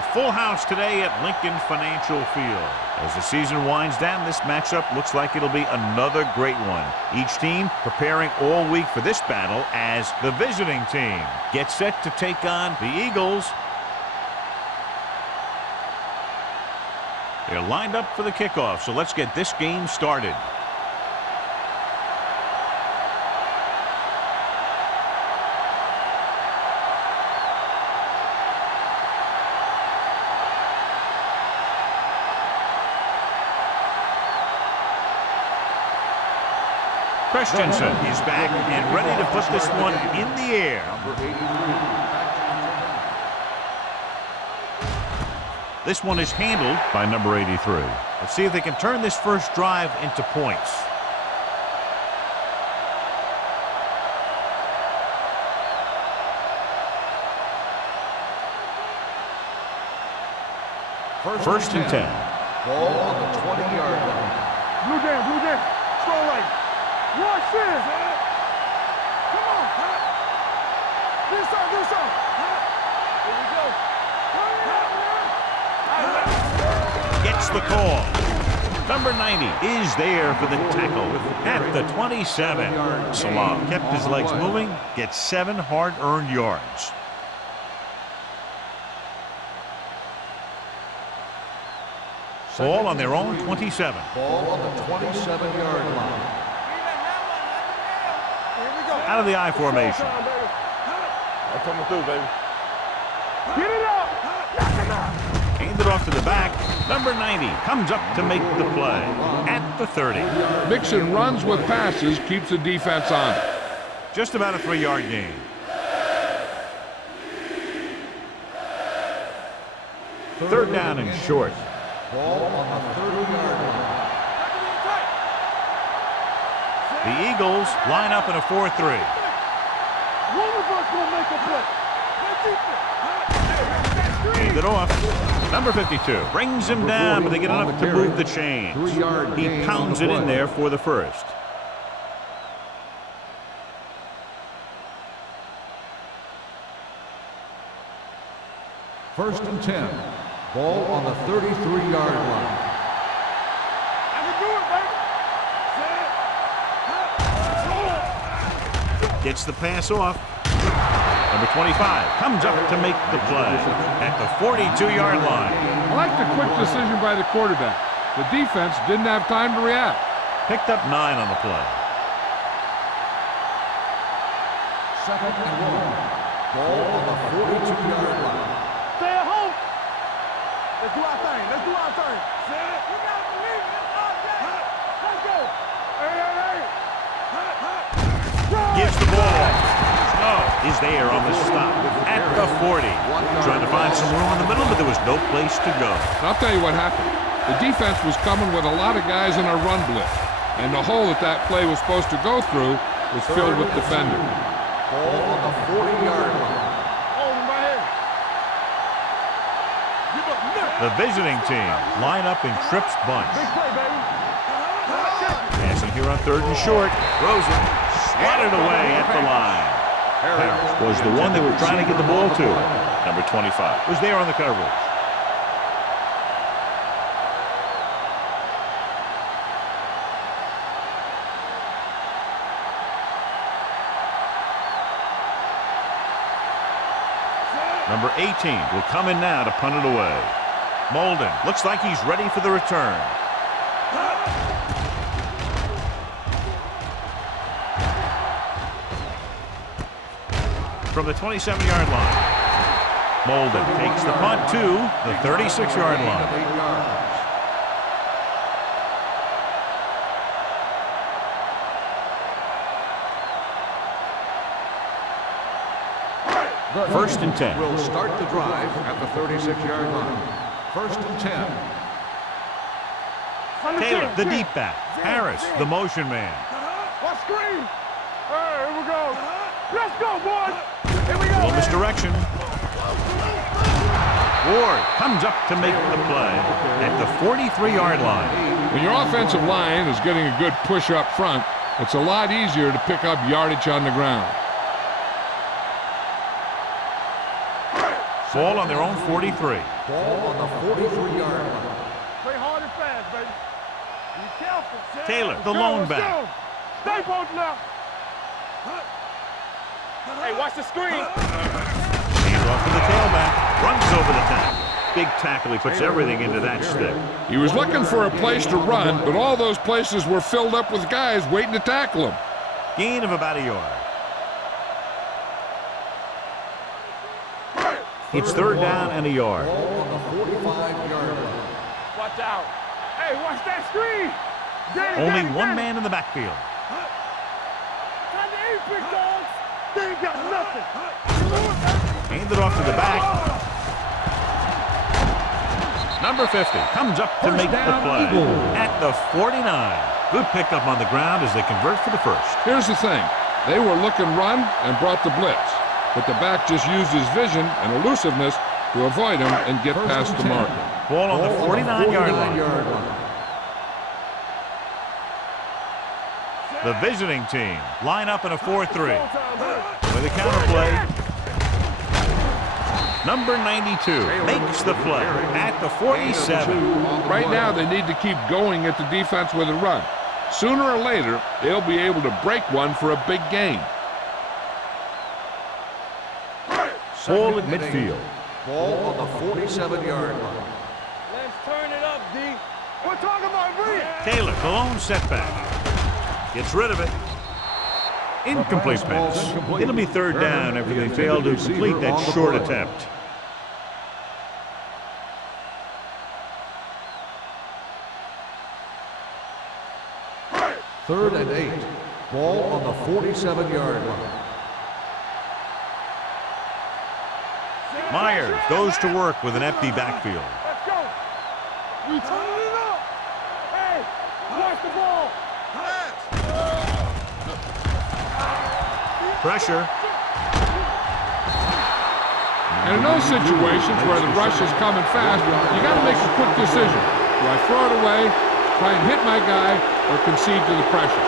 A full house today at Lincoln Financial Field. As the season winds down, this matchup looks like it'll be another great one. Each team preparing all week for this battle as the visiting team gets set to take on the Eagles. They're lined up for the kickoff, so let's get this game started. Christensen is back and ready to put this one in the air. This one is handled by number 83. Let's see if they can turn this first drive into points. First and 10. Ball on the 20-yard line. Blue jam, strong right. Watch this. Come on. This side. Here we go. Gets the call. Number 90 is there for the tackle at the 27. Salam kept his legs moving, gets 7 hard-earned yards. Ball on their own 27. Ball on the 27-yard line. Out of the I formation. I'm coming through, baby. Get it up. Handed off to the back. Number 90 comes up to make the play at the 30. Mixon runs with passes, keeps the defense on it. Just about a 3-yard gain. Third down and short. Ball on the 30-yard line. The Eagles line up in a 4-3. One of us gonna make a play. Hand it off. Number 52 brings him down, but they get enough to move the chains. He pounds it in there for the first. First and 10. Ball on the 33-yard line. Gets the pass off. Number 25 comes up to make the play at the 42-yard line. I like the quick decision by the quarterback. The defense didn't have time to react. Picked up 9 on the play. Second and 1. Ball on the 42-yard line. Stay at home. Let's do our thing. We gotta believe it. Let's go. Hey. Gives the ball. Snow is there on the stop at the 40. Trying to find some room in the middle, but there was no place to go. I'll tell you what happened. The defense was coming with a lot of guys in a run blitz, and the hole that play was supposed to go through was filled with defenders. Ball on the 40-yard line. The visiting team line up in trips bunch. Passing here on 3rd and short. Throws it. Swatted away at the line. Harris was the one they were trying to get the ball to. Number 25 was there on the coverage. Number 18 will come in now to punt it away. Molden looks like he's ready for the return. From the 27-yard line. Molden takes the punt to the 36-yard line. First and 10. Will start the drive at the 36-yard line. First and 10. Taylor, the deep back. Harris, the motion man. What screen? Here we go. Let's go, boys. Here we go. Little misdirection. Ward comes up to make the play at the 43-yard line. When your offensive line is getting a good push up front, it's a lot easier to pick up yardage on the ground. Ball on their own 43. Ball on the 43-yard line. Play hard and fast, baby. Be careful. Taylor, the lone back. Stay both left. Hey, watch the screen. Hands off to the tailback. Runs over the tackle. Big tackle. He puts everything into that stick. He was looking for a place to run, but all those places were filled up with guys waiting to tackle him. Gain of about a yard. It's third down and a yard. Ball on the 45-yard line. Watch out. Hey, watch that screen. Only one man in the backfield. Time to eat, big dogs. They ain't got nothing. Handed off to the back. Number 50 comes up to make the play at the 49. Good pickup on the ground as they convert for the first. Here's the thing. They were looking run and brought the blitz, but the back just used his vision and elusiveness to avoid him and get past the marker. Ball on the 49-yard line. The visiting team line up in a 4-3. With a counter play. Number 92 makes the play at the 47. Right now, they need to keep going at the defense with a run. Sooner or later, they'll be able to break one for a big gain. Ball at midfield. Ball on the 47-yard line. Let's turn it up, D. We're talking about Reed. Taylor, the lone setback. Gets rid of it. Incomplete pass. It'll be third down after they fail to complete that short attempt. Third and 8. Ball on the 47-yard line. Myers goes to work with an empty backfield. Let's go. We turn it up. Hey, watch the ball. Pressure. And in those situations where the rush is coming fast, you got to make a quick decision. Do I throw it away, try and hit my guy, or concede to the pressure?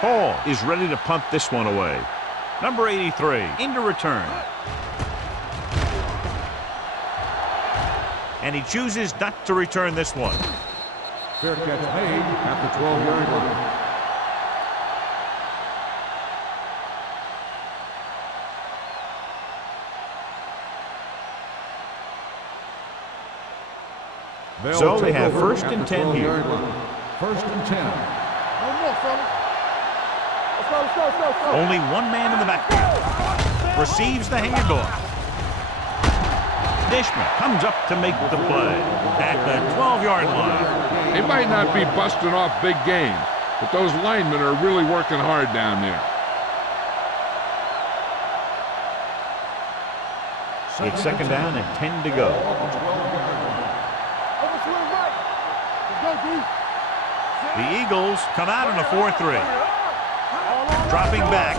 Hall is ready to punt this one away. Number 83 into return. And he chooses not to return this one. Fair catch made at the 12-yard line. So they have first and 10 here. First and 10. No more, fellas. Let's go, let's go, let's go, let's go. Only one man in the backfield. Receives the handoff. Dishman comes up to make the play at the 12-yard line. They might not be busting off big games, but those linemen are really working hard down there. It's second down and 10 to go. Over to the right. Let's go, D. The Eagles come out in a 4-3. Dropping back.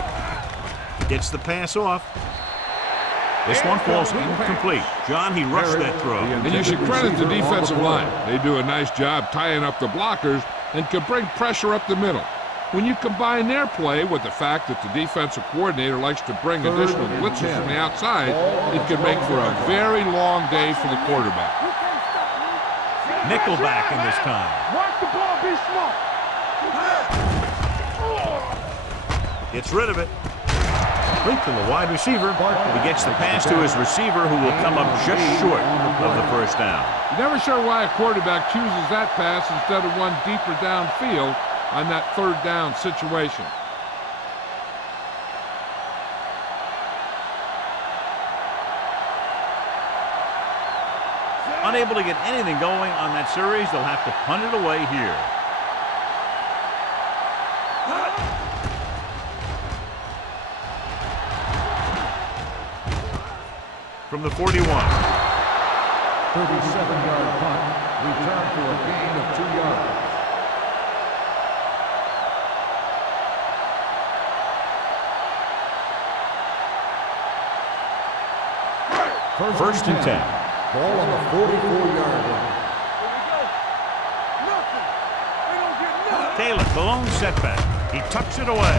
Gets the pass off. This one falls incomplete. John, he rushed that throw. And you should credit the defensive line. They do a nice job tying up the blockers and can bring pressure up the middle. When you combine their play with the fact that the defensive coordinator likes to bring additional blitzes from the outside, it can make for a very long day for the quarterback. Nickelback in this time. Watch the ball, be smart. Gets rid of it. Complete to the wide receiver. He gets the pass to his receiver, who will come up just short of the first down. You're never sure why a quarterback chooses that pass instead of one deeper downfield on that third down situation. Unable to get anything going on that series, they'll have to punt it away here. From the 41. 37-yard punt. Return for a gain of 2 yards. First and 10. Ball on the 44-yard line. Taylor, the lone setback. He tucks it away.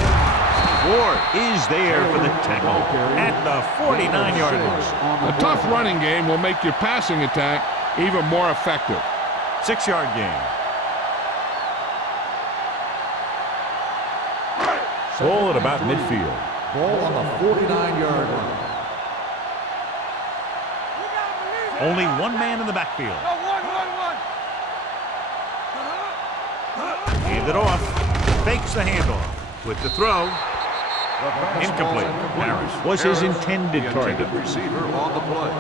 Ward is there for the tackle at the 49-yard line. A tough running game will make your passing attack even more effective. 6-yard gain. Ball at about midfield. Ball on the 49-yard line. Only one man in the backfield. Hand it off. Fakes the handoff. With the throw. Incomplete. Harris was his intended target. Receiver on the play.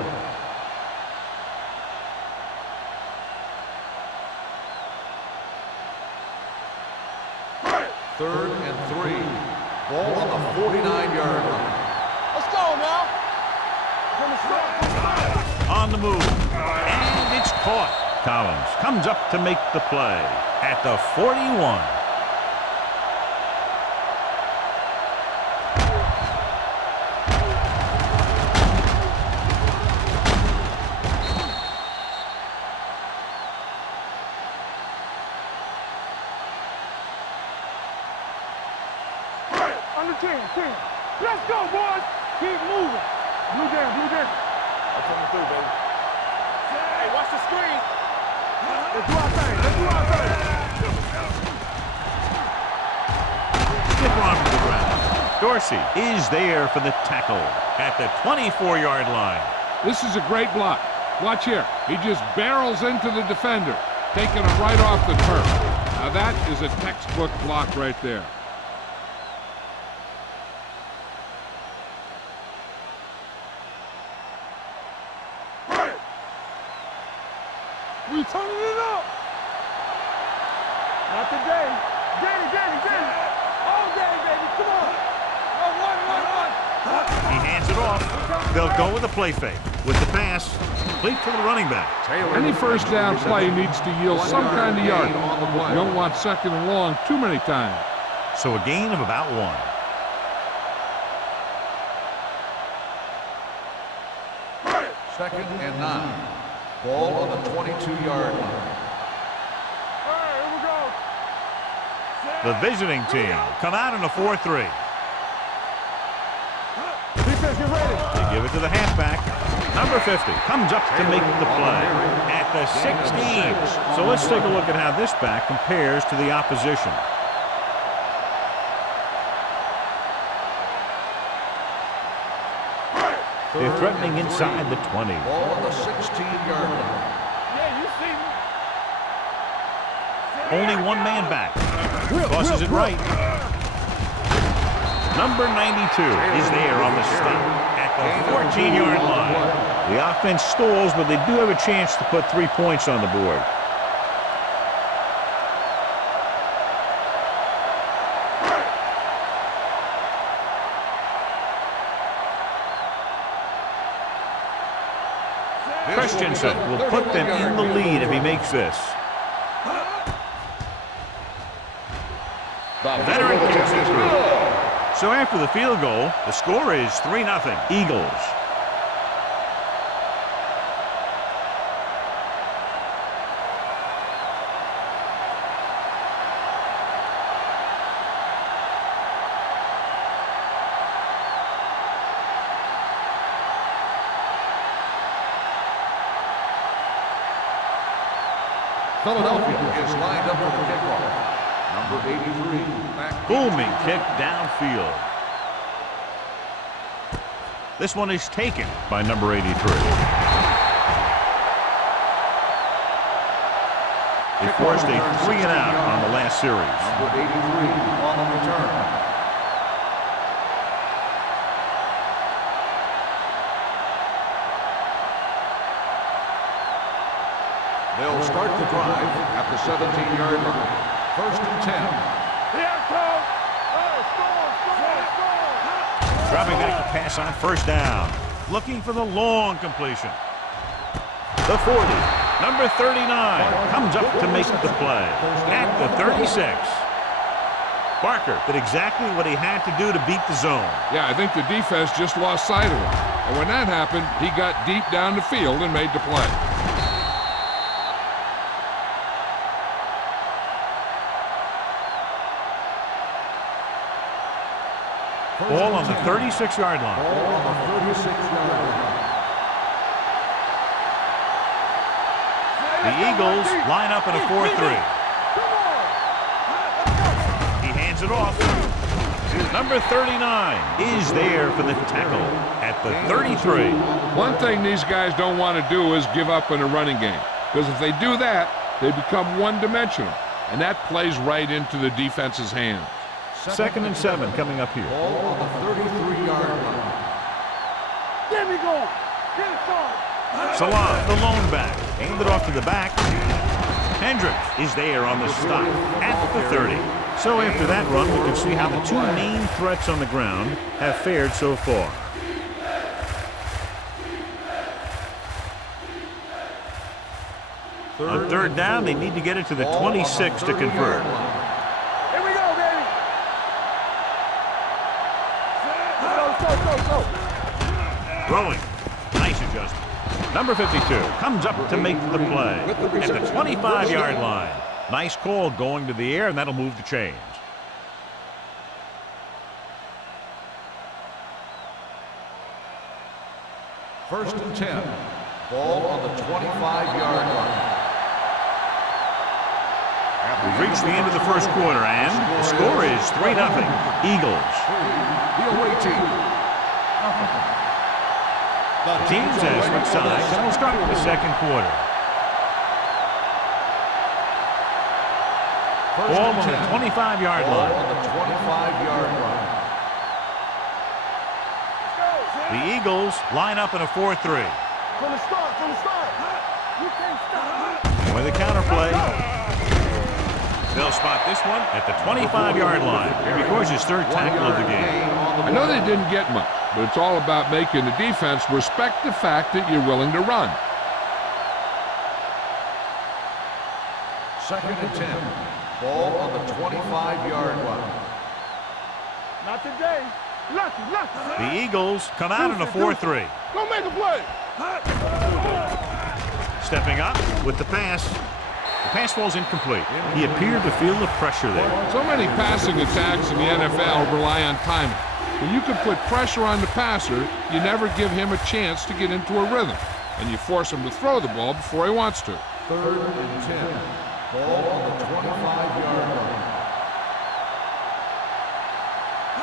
Third and 3. Ball on the 49-yard line. Let's go now. On the move. And it's caught. Collins comes up to make the play at the 41. Under 10. Let's go, boys. Keep moving. Blue down. I'm coming through, baby. Hey, watch the screen. Let's do our thing. Stiff arm to the ground. Dorsey is there for the tackle at the 24-yard line. This is a great block. Watch here. He just barrels into the defender, taking him right off the turf. Now that is a textbook block right there. We turning it up. Not today. Danny. Oh, Danny, baby. Come on. One. He hands it off. They'll go with a play fake. With the pass, complete to the running back. Any first down play needs to yield some kind of yardage. You don't want second and long too many times. So a gain of about 1. Second and 9. Ball on the 22-yard line. Here we go. The visiting team come out in a 4-3. Defense, get ready. They give it to the halfback. Number 50 comes up to make the play at the 16. So let's take a look at how this back compares to the opposition. They're threatening inside the 20. Ball on the 16-yard line. Yeah, you see me. Only one man back. Tosses it right. Number 92 is there on the stop at the 14-yard line. The offense stalls, but they do have a chance to put 3 points on the board. Christensen will put them in the lead if he makes this. The veteran kicks it through. So after the field goal, the score is 3-0 Eagles. Philadelphia is lined up for the kickoff. Number 83. Booming kick downfield. This one is taken by number 83. They forced a 3-and-out on the last series. Number 83 on the return. They'll start the drive at the 17-yard line. First and 10. Here it comes. Score. Dropping back to pass on first down. Looking for the long completion. The 40. Number 39 comes up to make the play at the 36. Barker did exactly what he had to do to beat the zone. Yeah, I think the defense just lost sight of him. And when that happened, he got deep down the field and made the play. 36-yard line. Ball on the 36-yard line. The Eagles line up in a 4-3. He hands it off. Number 39 is there for the tackle at the 33. One thing these guys don't want to do is give up in a running game, because if they do that, they become one-dimensional, and that plays right into the defense's hands. 2nd and 7 coming up here. Ball on the 33-yard line. There we go. Get it started. Salah, the lone back, aimed it off to the back. Hendricks is there on the stop at the 30. So after that run, we can see how the two main threats on the ground have fared so far. On 3rd down, they need to get it to the 26 to convert. Here we go, baby. Go. Throwing. Nice adjustment. Number 52 comes up to make the play at the 25-yard line. Nice call going to the air, and that'll move the chains. First and 10. Ball on the 25-yard line. We've reached the end of the first quarter, and the score is 3-0. Eagles. The away team. The teams have switched sides, and we'll start the second quarter. Ball on the 25-yard line. Ball on the 25-yard line. The Eagles line up in a 4-3. From the start. You can't stop. With the counterplay. They'll spot this one at the 25-yard line. Here records his 3rd tackle of the game. I know they didn't get much, but it's all about making the defense respect the fact that you're willing to run. 2nd and 10. Ball on the 25-yard line. Not today. Lucky. The Eagles come out in a 4-3. Go make a play. Stepping up with the pass. The pass falls incomplete. He appeared to feel the pressure there. So many passing attacks in the NFL rely on timing. When you can put pressure on the passer, you never give him a chance to get into a rhythm, and you force him to throw the ball before he wants to. 3rd and 10. Ball on the 25-yard line.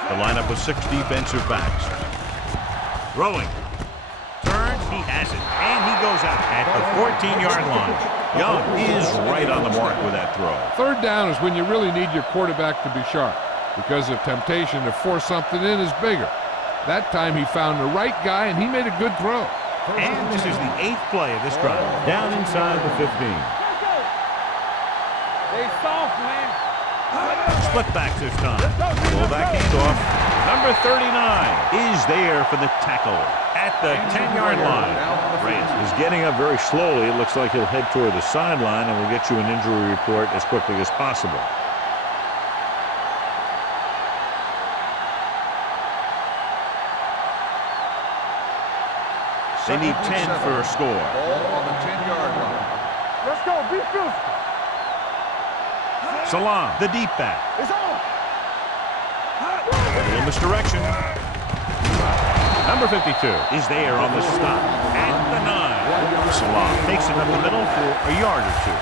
The lineup of 6 defensive backs. Throwing. Turns, he has it. And he goes out at the 14-yard line. Young is right on the mark with that throw. 3rd down is when you really need your quarterback to be sharp, because the temptation to force something in is bigger. That time he found the right guy, and he made a good throw. And this is the 8th play of this drive. Down inside the 15. They soft, man. Split backs this time. Pull back handoff. Number 39 is there for the tackle at the 10-yard line. Reyes is getting up very slowly. It looks like he'll head toward the sideline, and we'll get you an injury report as quickly as possible. They need 10 for a score. Ball on the 10-yard line. Let's go. Be physical. Salah, the deep back. It's on. A little misdirection. Number 52 is there on the stop at the 9. Salah takes it up the middle for a yard or 2.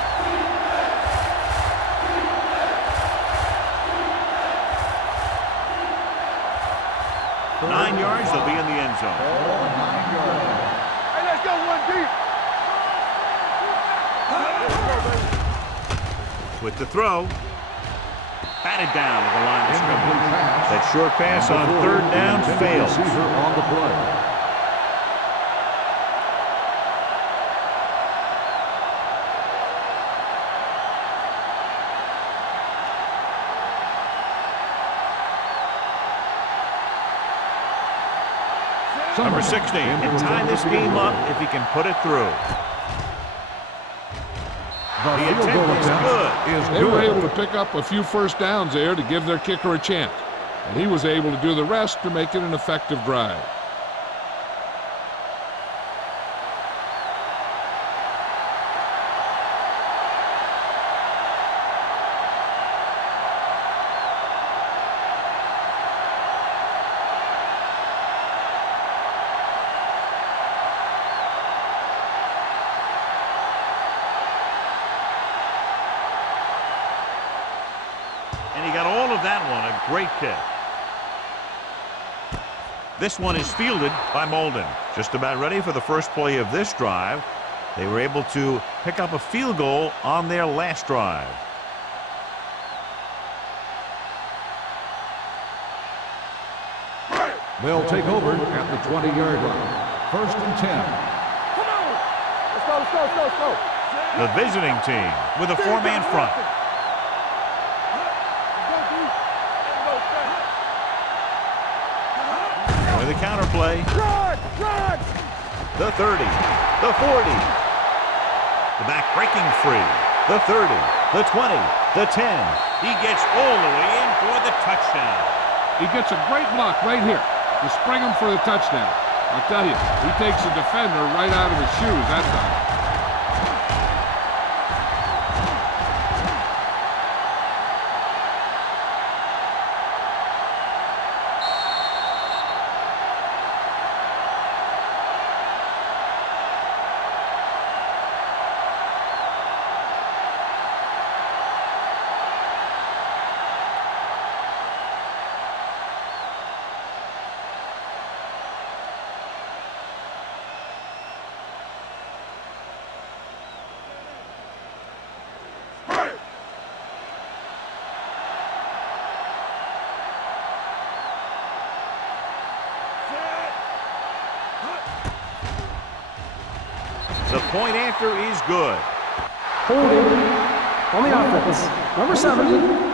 9 yards, they'll be in the end zone. Ball on the 9-yard line. Hey, let's go one deep. With the throw, batted down at the line of scrimmage. That short pass on 3rd down fails. Receiver on the play. Number 16 can tie this game up if he can put it through. The attempt is good. They were able to pick up a few 1st downs there to give their kicker a chance, and he was able to do the rest to make it an effective drive. with that one. A great kick. This one is fielded by Molden. Just about ready for the first play of this drive. They were able to pick up a field goal on their last drive. They'll take over at the 20-yard line. 1st and 10. Come on. Let's go, let's go, let's go, let's go. The visiting team with a four-man front. With a counter play. Run, run. The 30, the 40. The back breaking free. The 30, the 20, the 10. He gets all the way in for the touchdown. He gets a great block right here to spring him for the touchdown. I'll tell you, he takes the defender right out of his shoes that time. The point after is good. Holding on the offense. Number 7.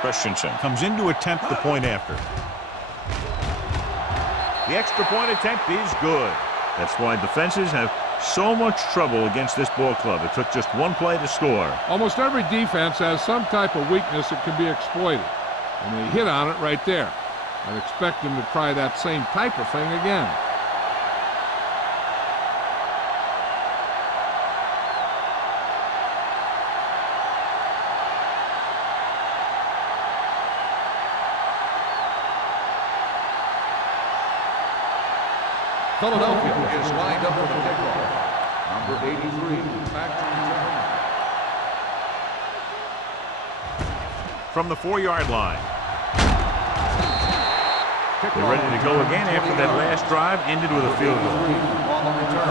Christensen comes in to attempt the point after. The extra point attempt is good. That's why defenses have so much trouble against this ball club. It took just one play to score. Almost every defense has some type of weakness that can be exploited, and they hit on it right there. I'd expect them to try that same type of thing again. Philadelphia is lined up for the kickoff. Number 83, back to return. From the 4-yard line. They're ready to go again after that last drive ended with a field goal. On the return.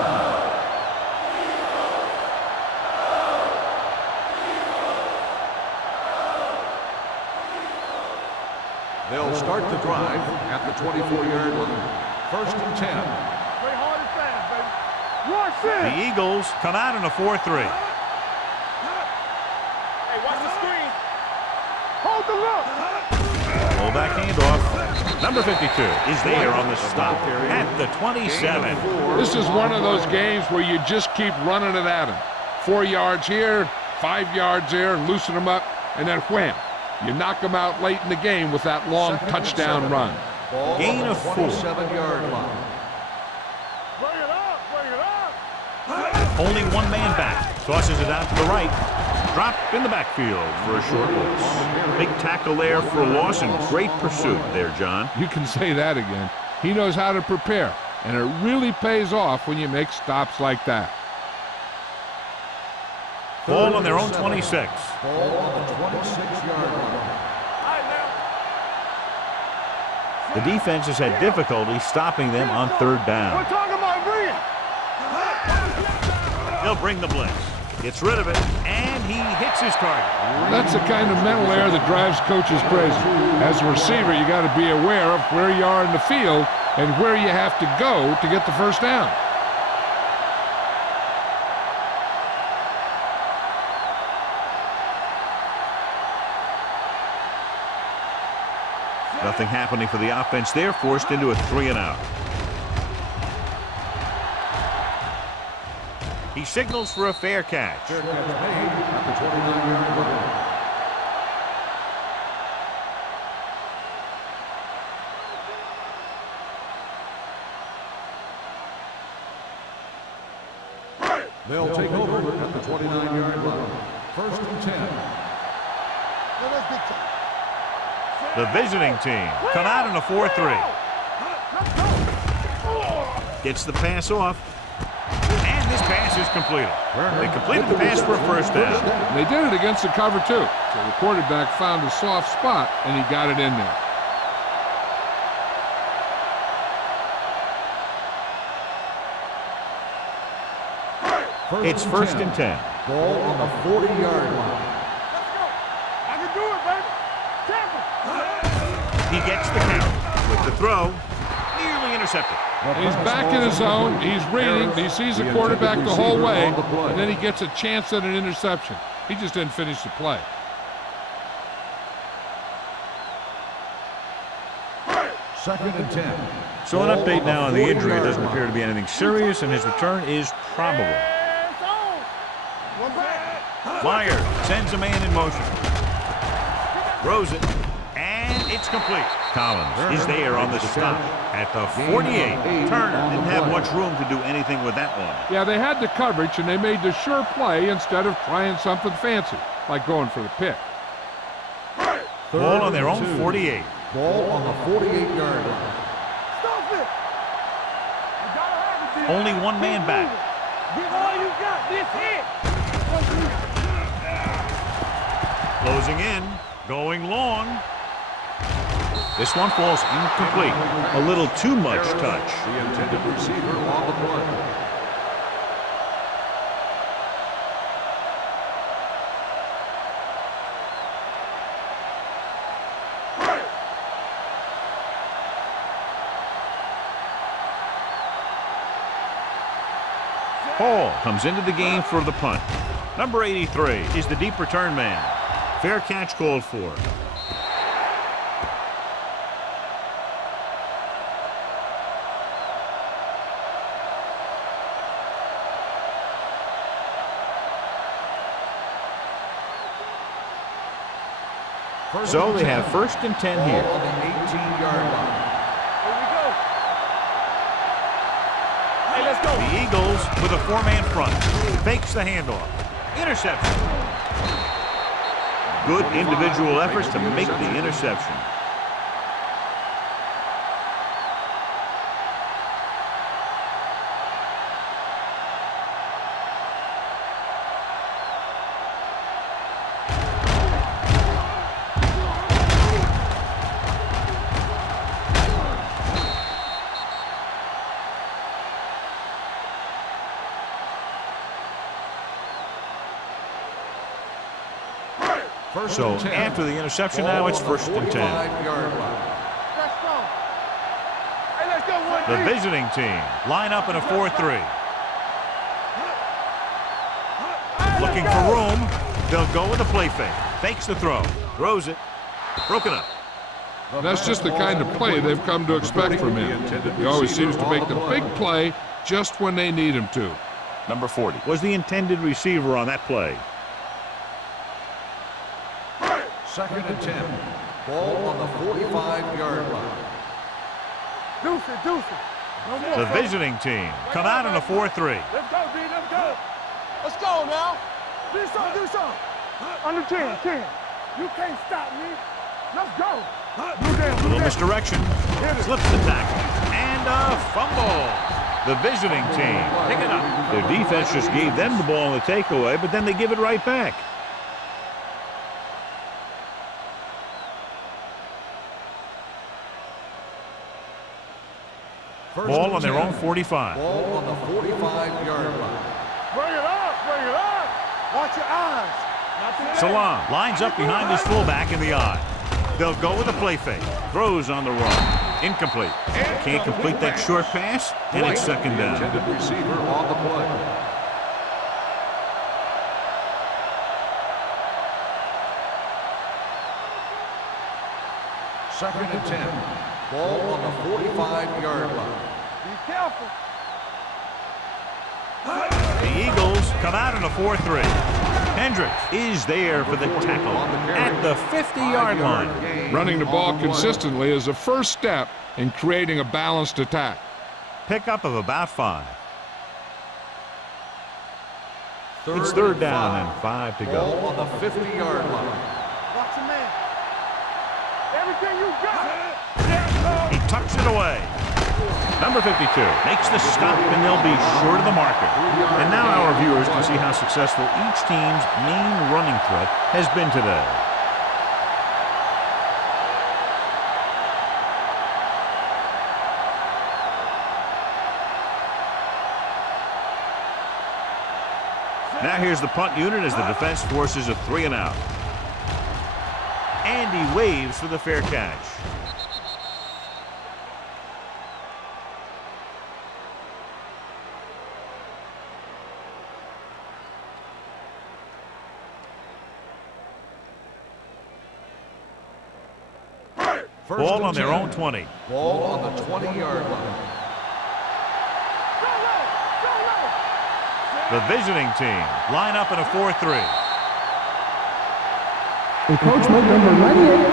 They'll start the drive at the 24-yard line. 1st and 10. Play hard and fast, baby. Watch it. The Eagles come out in a 4-3. Hey, watch the screen. Hold the look. Fullback handoff. Number 52 is there on the stop at the 27. This is one of those games where you just keep running it at him. 4 yards here, 5 yards there, and loosen them up, and then wham. You knock them out late in the game with that long touchdown run. Ball Gain of 4. 27-yard line. Bring it up, bring it up. Only one man back. Tosses it out to the right. Dropped in the backfield for a short loss. Big tackle there for a loss and great pursuit there, John. You can say that again. He knows how to prepare, and it really pays off when you make stops like that. Ball on their own 26. Ball on the 26-yard line. The defense has had difficulty stopping them on 3rd down. We're talking about bring it. They'll bring the blitz. Gets rid of it, and he hits his target. That's the kind of mental error that drives coaches crazy. As a receiver, you got to be aware of where you are in the field and where you have to go to get the first down. Nothing happening for the offense there, forced into a 3-and-out. He signals for a fair catch. Fair catch made at the 29-yard line. They'll take over at the 29-yard line. First and 10. The visiting team come out in a 4-3. Gets the pass off. And this pass is completed. They completed the pass for a first down. They did it against the cover, too. So the quarterback found a soft spot, and he got it in there. It's first and 10. Ball on the 40-yard line. I can do it, baby. Tackle. He gets the count with the throw. Nearly intercepted. He's back in his zone. He's reading. He sees the quarterback the whole way, and then he gets a chance at an interception. He just didn't finish the play. Second and 10. So an update now on the injury. It doesn't appear to be anything serious, and his return is probable. Myers sends a man in motion. Throws it, and it's complete. Collins is there on the stop at the 48. Turner didn't have much room to do anything with that one. Yeah, they had the coverage, and they made the sure play instead of trying something fancy, like going for the pick. Ball on their own 48. Ball on the 48-yard line. Stop it. You gotta have it, dude. Only one man back. Give all you got. This it. Closing in, going long. This one falls incomplete. A little too much touch. The intended receiver on the play. Hall comes into the game for the punt. Number 83 is the deep return man. Fair catch called for. So they have first and 10 here. Ball on the 18-yard line. Here we go. Hey, let's go. The Eagles with a four-man front. Fakes the handoff. Interception. Good individual efforts to make the interception. So after the interception, now it's first and 10. Let's go. Hey, let's go. The visiting team line up in a 4-3. Looking for room. They'll go with a play fake. Fakes the throw. Throws it. Broken up. That's just the kind of play they've come to expect from him. He always seems to make the big play just when they need him to. Number 40 was the intended receiver on that play. Second and 10. Ball on the 45-yard line. Deuce it, deuce it. No more, The folks. visiting team come out in a 4-3. Let's go, B. Let's go. Let's go now. Do something, do something. Under 10, 10. You can't stop me. Let's go. Blue down, blue Little down. misdirection. Slips the tackle. And a fumble. The visiting team pick it up. Their defense just gave them the ball in the takeaway, but then they give it right back. Ball on their own 45. Ball on the 45-yard line. Bring it up, bring it up. Watch your eyes. Not to the left. Salam lines up behind his fullback in the eye. They'll go with a play fake. Throws on the run. Incomplete. Can't complete that short pass, and it's second The down. intended receiver on the play. Second and 10. Ball on the 45-yard line. Be careful. The Eagles come out in a 4-3. Hendricks is there for the tackle at the 50-yard line. Running the ball consistently is the first step in creating a balanced attack. Pickup of about 5. It's third down and 5 to go. Ball on the 50-yard line. Watch your man. Everything you got. He tucks it away. Number 52 makes the stop, and they'll be short of the marker. And now our viewers can see how successful each team's main running threat has been today. Now here's the punt unit as the defense forces a 3 and out. And he waves for the fair catch. Ball on their own 20. Ball on the 20-yard line. The visiting team line up in a 4-3. Encroachment number 98.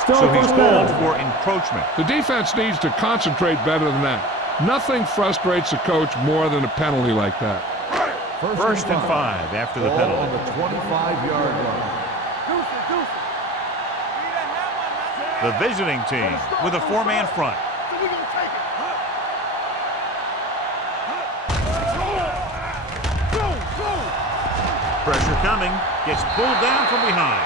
Still So he's first called down. for encroachment. The defense needs to concentrate better than that. Nothing frustrates a coach more than a penalty like that. First and 5 after the Ball on penalty. the 25-yard line. The visiting team with a 4-man front. So we gonna take it. Go. Pressure coming. Gets pulled down from behind.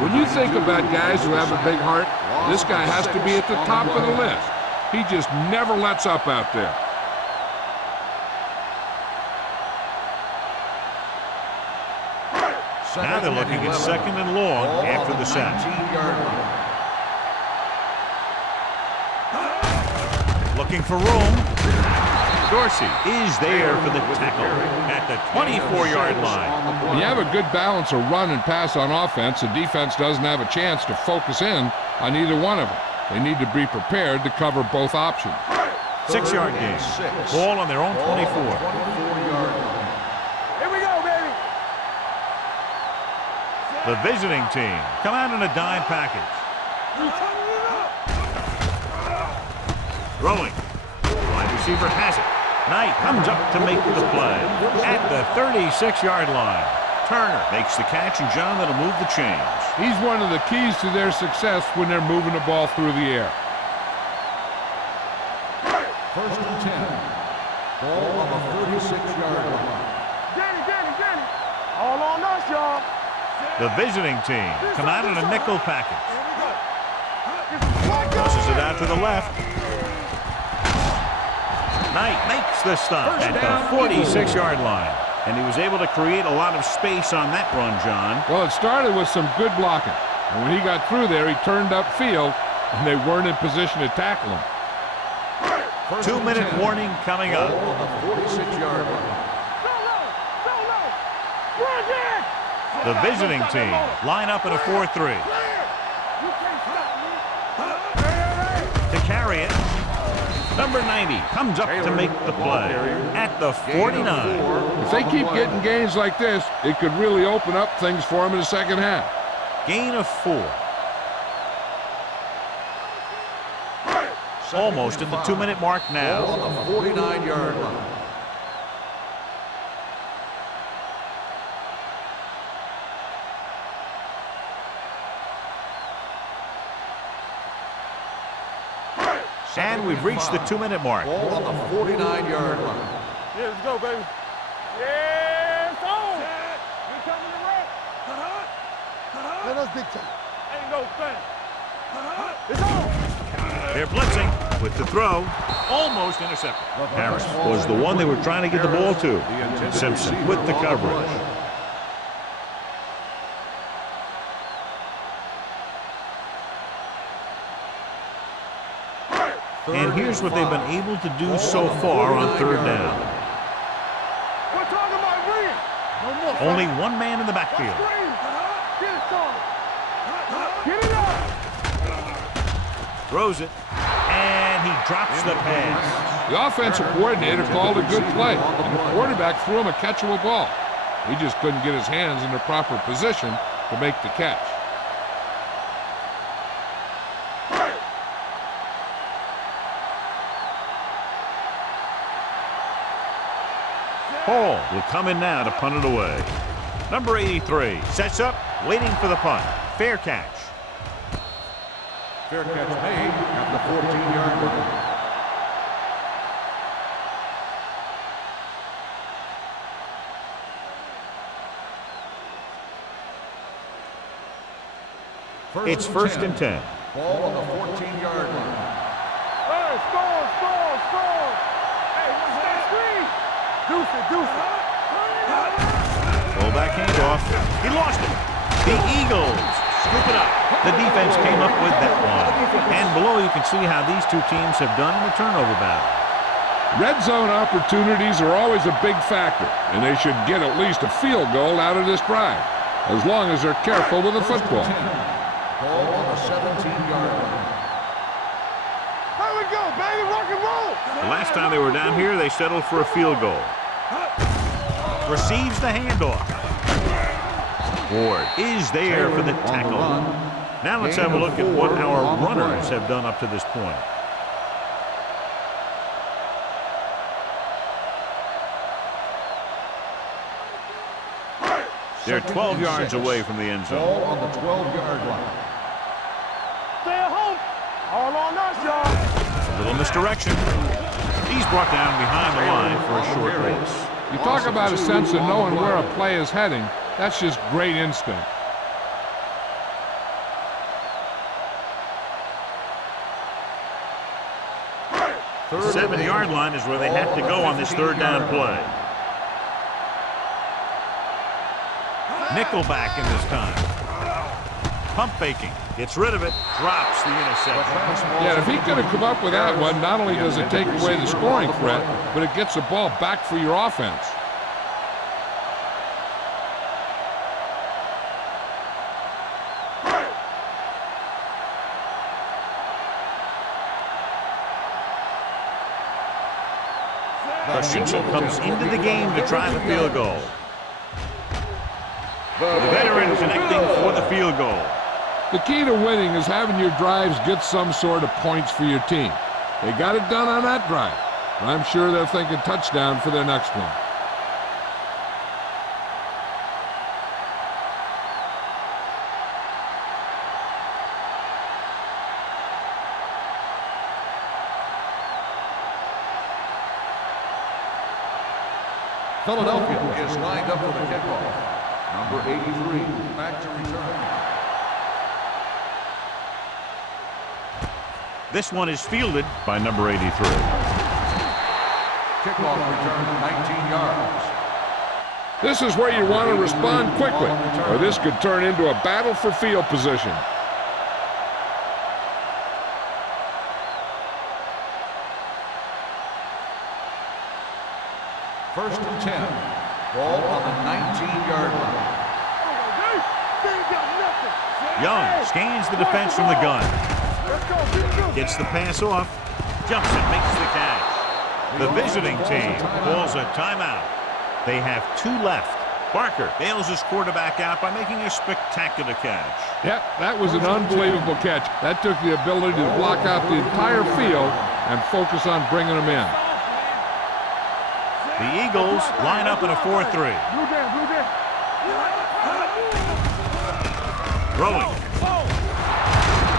When you think about guys who have a big heart, this guy has to be at the top of the list. He just never lets up out there. Now they're looking at 2nd and long after the sack. 19-yard line. Looking for room. Dorsey is there for the tackle at the 24-yard line. When you have a good balance of run and pass on offense, the defense doesn't have a chance to focus in on either one of them. They need to be prepared to cover both options. 6-yard gain. Ball on their own 24. 24-yard line. Here we go, baby. The visiting team come out in a dime package. Throwing. Wide receiver has it. Knight comes up to make the play at the 36-yard line. Turner makes the catch, and John, that'll move the chains. He's one of the keys to their success when they're moving the ball through the air. First and 10. Ball on the 36-yard line. Danny. All on us, y'all. The visiting team come out in a nickel package. Tosses it out to the left. Knight makes the stop at the 46-yard line. And he was able to create a lot of space on that run, John. Well, it started with some good blocking. And when he got through there, he turned upfield, and they weren't in position to tackle him. 2-minute warning coming up. Ball on the 46-yard line. The visiting team line up in a 4-3. To carry it, number 90 comes up to make the play at the 49. If they keep getting gains like this, it could really open up things for them in the second half. Gain of 4. Almost at the 2-minute mark Ball now. on the 49-yard line. And we've reached the 2-minute mark. Ball on the 49-yard line. Yeah, let's go, baby. Yeah, it's on. You coming to run? Let us big time. Ain't no thing. It's on. They're blitzing with the throw. Almost intercepted. Harris was the one they were trying to get the ball to. Simpson with the coverage. And here's what they've been able to do so far on 3rd down. We're talking about green. No more. Only one man in the backfield. Green. Get it, son. Get it up. Throws it. And he drops the pass. The offensive coordinator called a good play, and the quarterback threw him a catchable ball. He just couldn't get his hands in the proper position to make the catch. Hall will come in now to punt it away. Number 83 sets up, waiting for the punt. Fair catch. Fair catch made at the 14-yard line. It's first and 10. Ball on the 14-yard line. Hey, score! Hey, what's that screen? Deuce it. Fullback handoff. He lost it. The Eagles scoop it up. The defense came up with that one. And below you can see how these two teams have done in the turnover battle. Red zone opportunities are always a big factor, and they should get at least a field goal out of this drive, as long as they're careful with the football. Ball on the 17-yard line. There we go, baby, rock and roll. The last time they were down here, they settled for a field goal. Receives the handoff. Ward is there for the tackle. Now let's have a look at what our runners have done up to this point. They're 12 yards away from the end zone. Ball on the 12-yard line. Stay at home. All on us, y'all. A little misdirection. He's brought down behind the line for a short race. You talk about a sense of knowing where a play is heading. That's just great instinct. The 7-yard line is where they have to go on this third down play. Nickelback in this time. Pump faking. Gets rid of it. Drops the interception. Yeah, if he could have come up with that one, not only does it take away the scoring threat, but it gets the ball back for your offense. Christensen comes into the game to try the field goal. The veteran connecting for the field goal. The key to winning is having your drives get some sort of points for your team. They got it done on that drive. I'm sure they're thinking touchdown for their next one. Philadelphia is lined up for the kickoff. Number 83, back to return. This one is fielded by number 83. Kickoff return 19 yards. This is where you want to respond quickly, or this could turn into a battle for field position. First and 10. Ball on the 19-yard line. Young scans the defense from the gun. Gets the pass off. Jumps and makes the catch. The visiting team calls a timeout. They have 2 left. Barker bails his quarterback out by making a spectacular catch. Yep, that was an unbelievable catch. That took the ability to block out the entire field and focus on bringing them in. The Eagles line up in a 4-3. Throwing.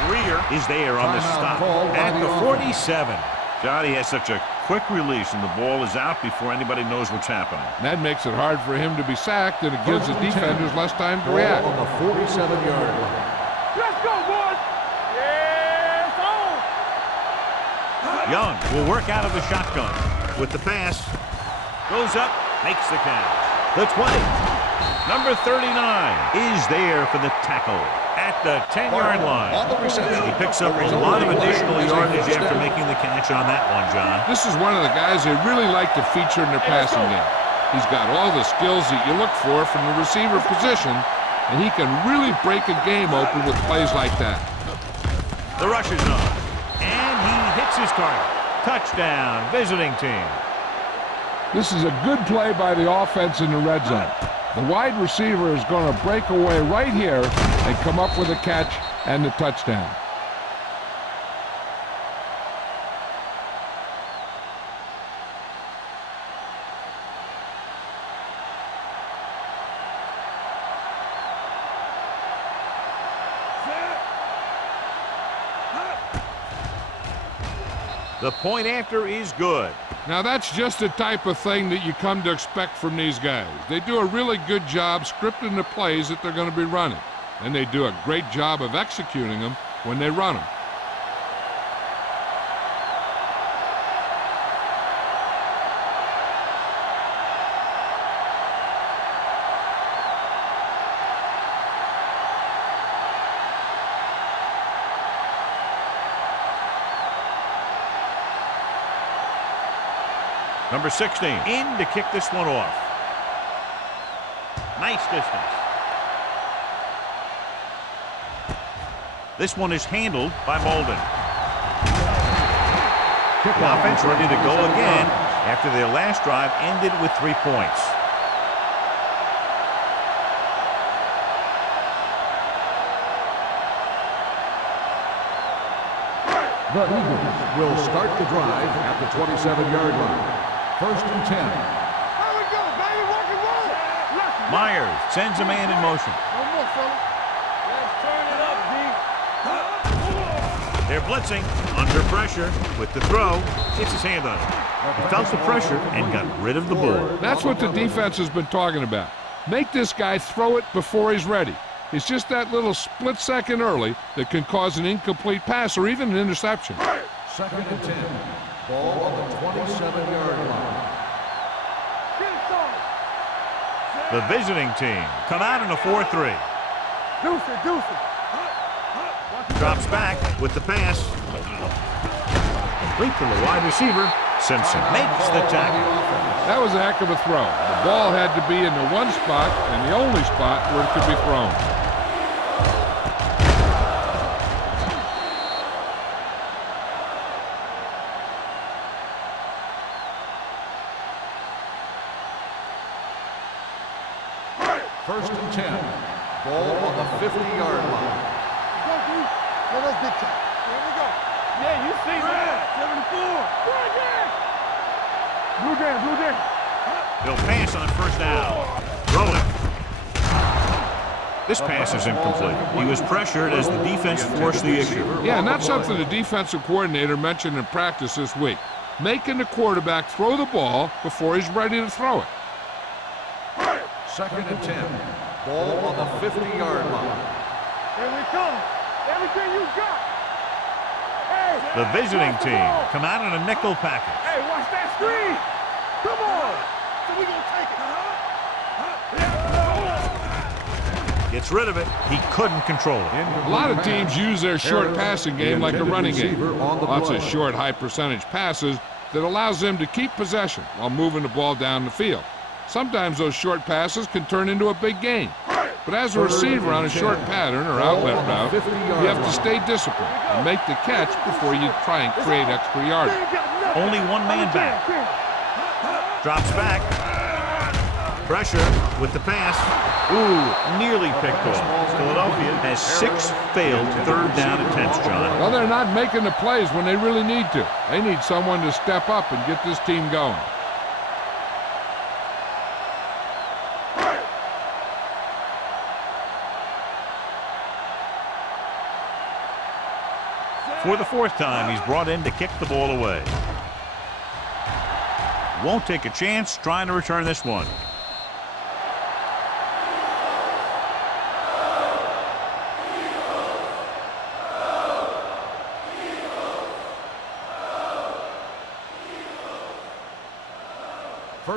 Greer is there on the stop at the 47. Johnny has such a quick release, and the ball is out before anybody knows what's happening. That makes it hard for him to be sacked, and it gives the defenders less time to react. On the 47-yard line. Let's go, boys. Yes, on. Young will work out of the shotgun with the pass. Goes up, makes the catch. The 20. Number 39 is there for the tackle at the 10-yard line. He picks up a lot of additional yardage after making the catch on that one, John. This is one of the guys they really like to feature in their passing game. He's got all the skills that you look for from the receiver position, and he can really break a game open with plays like that. The rush is on, and he hits his target. Touchdown, visiting team. This is a good play by the offense in the red zone. The wide receiver is going to break away right here and come up with a catch and the touchdown. The point after is good. Now that's just the type of thing that you come to expect from these guys. They do a really good job scripting the plays that they're going to be running, and they do a great job of executing them when they run them. Number 16 in to kick this one off. Nice distance. This one is handled by Molden. The offense ready to go again after their last drive ended with 3 points. The Eagles will start the drive at the 27-yard line. 1st and 10. There we go, baby. Rock and roll. Myers sends a man in motion. No more, fella. Let's turn it up, D. They're blitzing, under pressure, with the throw. Gets his hand on it. He felt the pressure and got rid of the ball. That's what the defense has been talking about. Make this guy throw it before he's ready. It's just that little split second early that can cause an incomplete pass or even an interception. 2nd and 10. Ball on the 27-yard line. The visiting team come out in a 4-3. Deuce it. Drops back with the pass. Complete to the wide receiver. Simpson makes the tackle. That was a heck of a throw. The ball had to be in the one spot and the only spot where it could be thrown. First and 10. Ball on the 50-yard line. Go, D. Let us big time. Here we go. Yeah, you see that. 74. Blue down. He'll pass on 1st down. Rolling. This pass is incomplete. He was pressured as the defense forced the issue. Yeah, and that's something the defensive coordinator mentioned in practice this week. Making the quarterback throw the ball before he's ready to throw it. 2nd and 10. Ball on the 50-yard line. Here we come. Everything you got. Hey. The visiting team come out in a nickel package. Hey, watch that screen. Come on. So we gonna take it. Gets rid of it. He couldn't control it. A lot of teams use their short passing game like a running game. Lots of short, high-percentage passes that allows them to keep possession while moving the ball down the field. Sometimes those short passes can turn into a big gain. But as a receiver on a short pattern or outlet route, you have to stay disciplined and make the catch before you try and create extra yardage. Only one man back. Drops back. Pressure with the pass. Ooh, nearly picked off. Philadelphia has 6 failed 3rd down attempts, John. Well, they're not making the plays when they really need to. They need someone to step up and get this team going. For the 4th time, he's brought in to kick the ball away. Won't take a chance trying to return this one.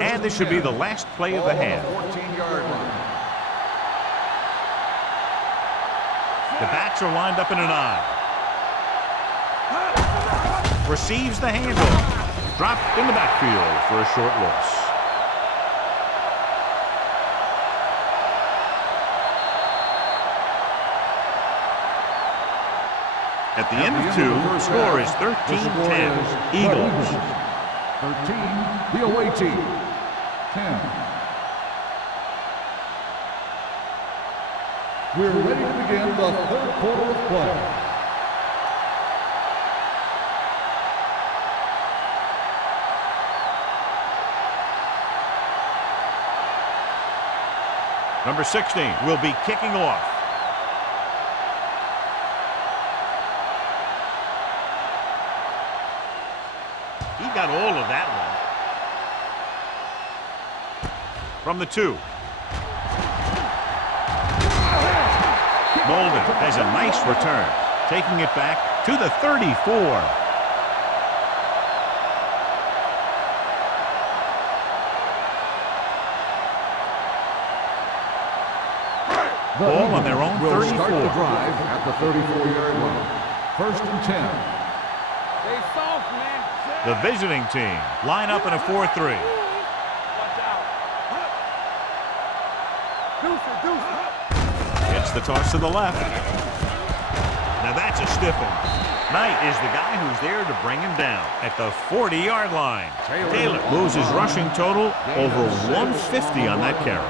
And this should be the last play of the half. 14-yard line. The backs are lined up in an eye. Receives the handoff. Dropped in the backfield for a short loss. At the end of 2, score is 13-10. Eagles. 13, the away team. 10. We're ready to begin the 3rd quarter of play. Number 16 will be kicking off. He got all of that one. From the 2. Molden has a nice return, taking it back to the 34. Ball on their own 34. Will start the drive at the 34-yard line. 1st and 10. Stay soft, man. The visiting team line up in a 4-3. Watch out. Deuce. Gets the toss to the left. Now that's a stiff one. Knight is the guy who's there to bring him down at the 40-yard line. Taylor moves his rushing total over 150 on that carry.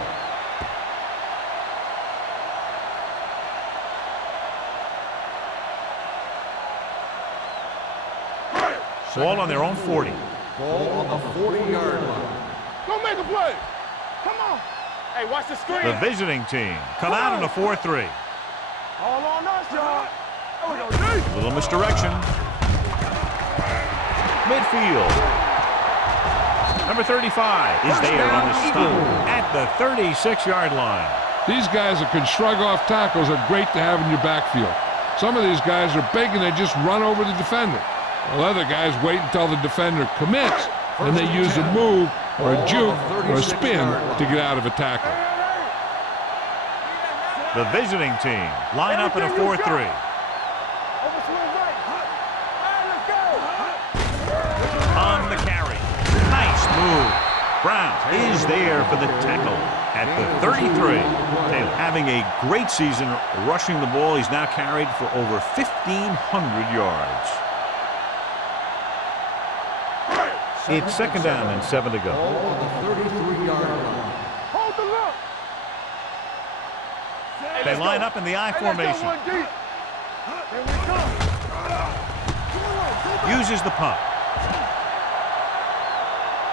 Ball on their own 40. Ball on the 40-yard line. Go make a play. Come on. Hey, watch the screen. The visiting team come out in a 4-3. All on us, y'all. There we go, D. Little misdirection. Midfield. Number 35 is there on the stop at the 36-yard line. These guys that can shrug off tackles are great to have in your backfield. Some of these guys are big and they just run over the defender. While other guys wait until the defender commits, and they use a move or a juke or a spin to get out of a tackle. The visiting team line up in a 4-3. Overswing right. Let's go. On the carry. Nice move. Brown is there for the tackle at the 33. Taylor having a great season rushing the ball. He's now carried for over 1,500 yards. It's 2nd down and 7 to go. Ball on the 33-yard line. Hold the look. They line up in the I formation. Here we come. Uses the pump.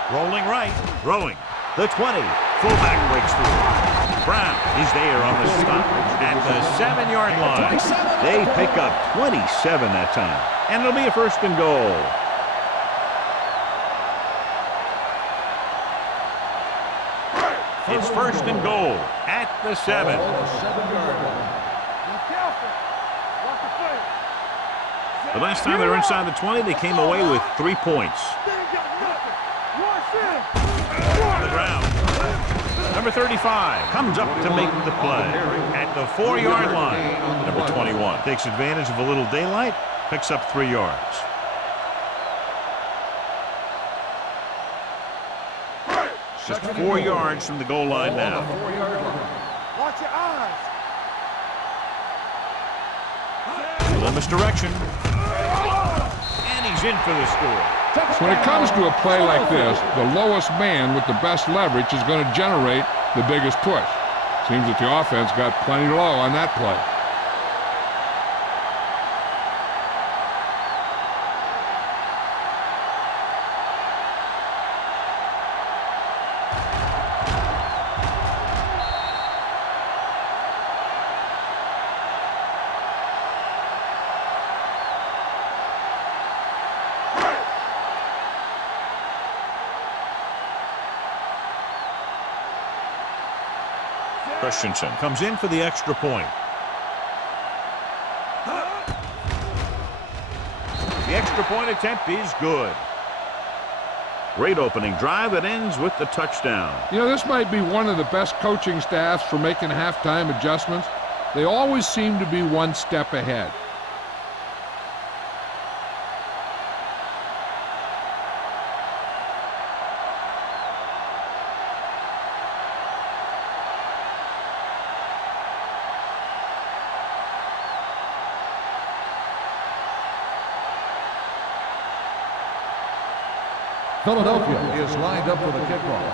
Rolling right. Throwing. The 20. Fullback breaks through. Brown is there on the stop at the 7-yard line. They pick up 27 that time. And it'll be a 1st and goal. It's 1st and goal at the 7. Ball on the 7-yard line. Be careful. Watch the play. The last time they were inside the 20, they came away with 3 points. They ain't got nothing. Watch this. On the ground. Number 35 comes up to make the play at the 4-yard line. Number 21 takes advantage of a little daylight, picks up 3 yards. Just 4 yards from the goal line now. Watch your eyes. A little misdirection. And he's in for the score. When it comes to a play like this, the lowest man with the best leverage is going to generate the biggest push. Seems that the offense got plenty low on that play. Christensen comes in for the extra point. The extra point attempt is good. Great opening drive that ends with the touchdown. You know, this might be one of the best coaching staffs for making halftime adjustments. They always seem to be one step ahead. Philadelphia is lined up for the kickoff.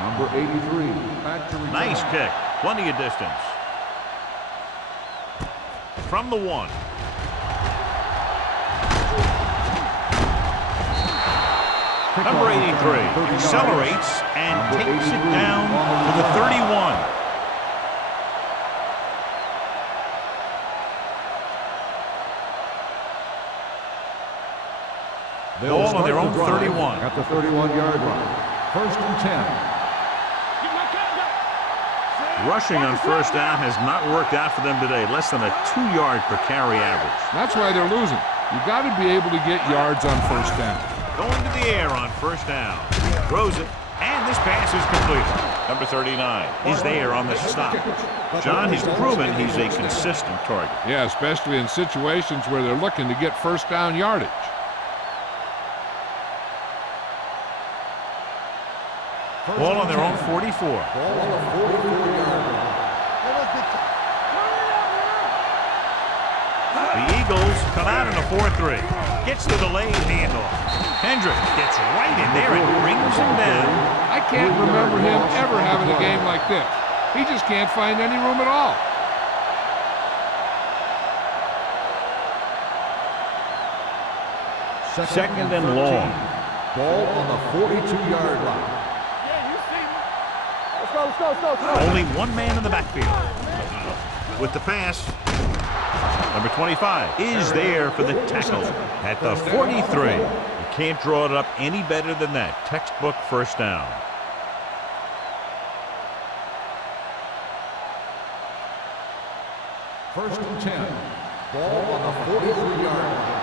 Number 83, back to return. Nice kick. Plenty of distance. From the 1. Number 83 accelerates and takes it down to the 31. They'll Ball on start their the own drive 31. at the 31-yard line. First and 10. Rushing on first down has not worked out for them today. Less than a 2-yard per carry average. That's why they're losing. You got to be able to get yards on first down. Going to the air on first down. Throws it, and this pass is completed. Number 39 is there on the stop. John, he's proven he's a consistent target. Yeah, especially in situations where they're looking to get first down yardage. Ball on their own 44. Ball on the 44-yard line. The Eagles come out in a 4-3. Gets the delayed handoff. Hendrick gets right in there and brings him down. I can't remember him ever having a game like this. He just can't find any room at all. Second and long. Ball on the 42-yard line. Let's go. Only one man in the backfield. With the pass, number 25 is there for the tackle at the 43. You can't draw it up any better than that. Textbook first down. First and 10. Ball on the 43-yard line.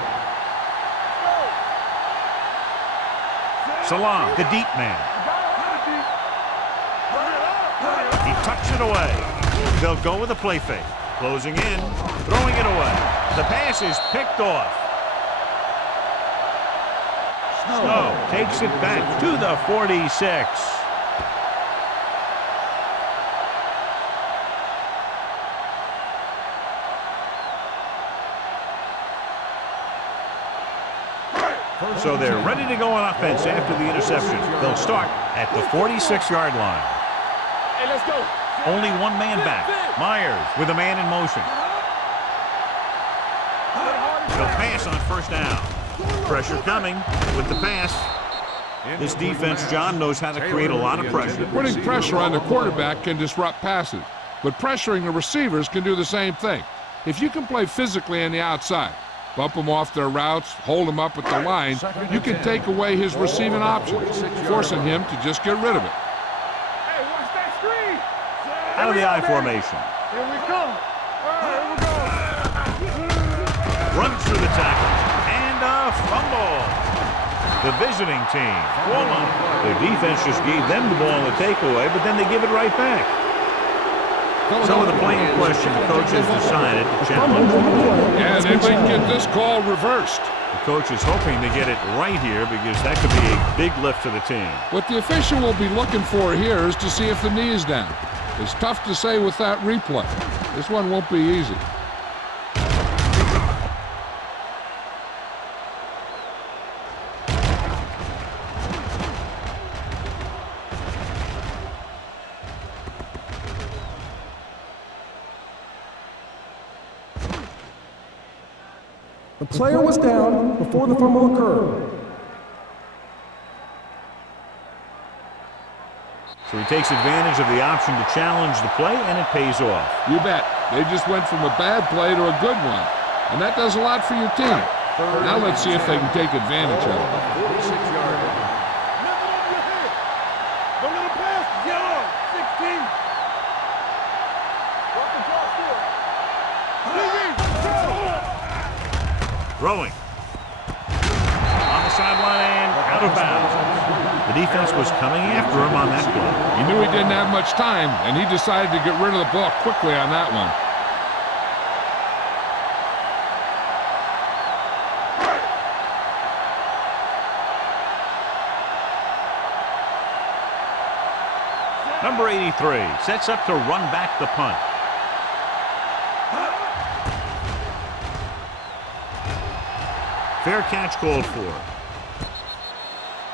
Salam, the deep man. He tucks it away. They'll go with a play fake. Closing in, throwing it away. The pass is picked off. Snow takes it back to the 46. So they're ready to go on offense after the interception. They'll start at the 46-yard line. Hey, let's go. Only one man back. Myers with a man in motion. They'll pass on first down. Pressure coming with the pass. This defense, John, knows how to create a lot of pressure. Putting pressure on the quarterback can disrupt passes, but pressuring the receivers can do the same thing. If you can play physically on the outside, bump them off their routes, hold them up at the line, you can take away his receiving options, forcing him to just get rid of it. Hey, watch that screen. Out of the I formation. Here we come. Here we go. Runs through the tackle. And a fumble. The visiting team, fallen. Their defense just gave them the ball in the takeaway, but then they give it right back. So with the play in question, the coach has decided to challenge. Yeah, they might get this call reversed. The coach is hoping to get it right here because that could be a big lift to the team. What the official will be looking for here is to see if the knee is down. It's tough to say with that replay. This one won't be easy. The player was down before the fumble occurred. So he takes advantage of the option to challenge the play, and it pays off. You bet. They just went from a bad play to a good one. And that does a lot for your team. Now let's see if they can take advantage of it. 46-yard line. Don't let him pass. Yellow. 16. Walk the ball still. Throwing. On the sideline and out of bounds. The defense was coming after him on that play. He knew he didn't have much time, and he decided to get rid of the ball quickly on that one. Number 83 sets up to run back the punt. Fair catch called for.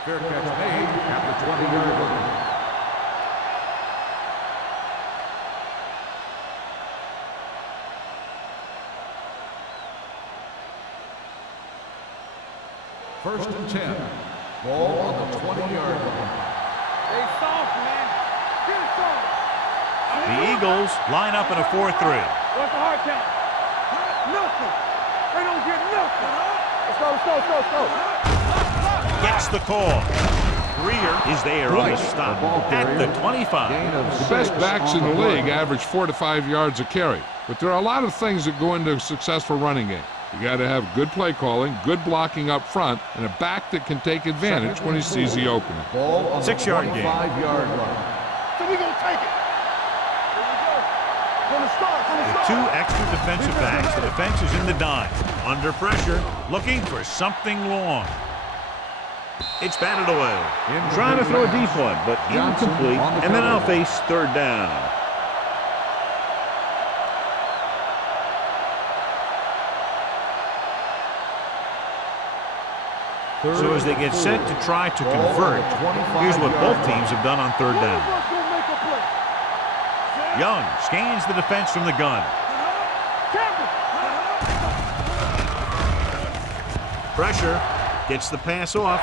Fair catch made at the 20-yard line. First and 10. Ball on the 20-yard line. Hey, soft, man. Get it soft. The Eagles line up in a 4-3. What's the hard count? Nothing. They don't get nothing. Let's go. gets the call. Greer is there on the stop at the 25. The best backs in the league average 4 to 5 yards a carry, but there are a lot of things that go into a successful running game. You got to have good play calling, good blocking up front, and a back that can take advantage when he sees the opening. 6-yard gain. 5-yard line. So we gonna take it. Here we go. Gonna start. With 2 extra defensive backs, the defense is in the dime. Under pressure, looking for something long. It's batted away. Trying to throw a deep one, but incomplete. And then I'll face 3rd down. So as they get set to try to convert, here's what both teams have done on 3rd down. Young scans the defense from the gun. Pressure, gets the pass off.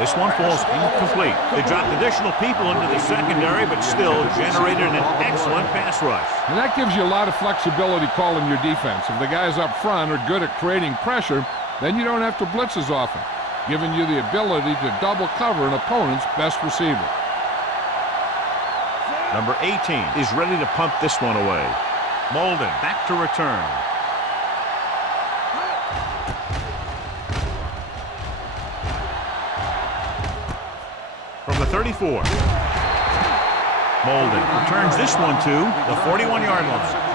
This one falls incomplete. They dropped additional people into the secondary, but still generated an excellent pass rush. And that gives you a lot of flexibility calling your defense. If the guys up front are good at creating pressure, then you don't have to blitz as often, giving you the ability to double cover an opponent's best receiver. Number 18 is ready to punt this one away. Molden back to return. From the 34. Molden returns this one to the 41-yard line.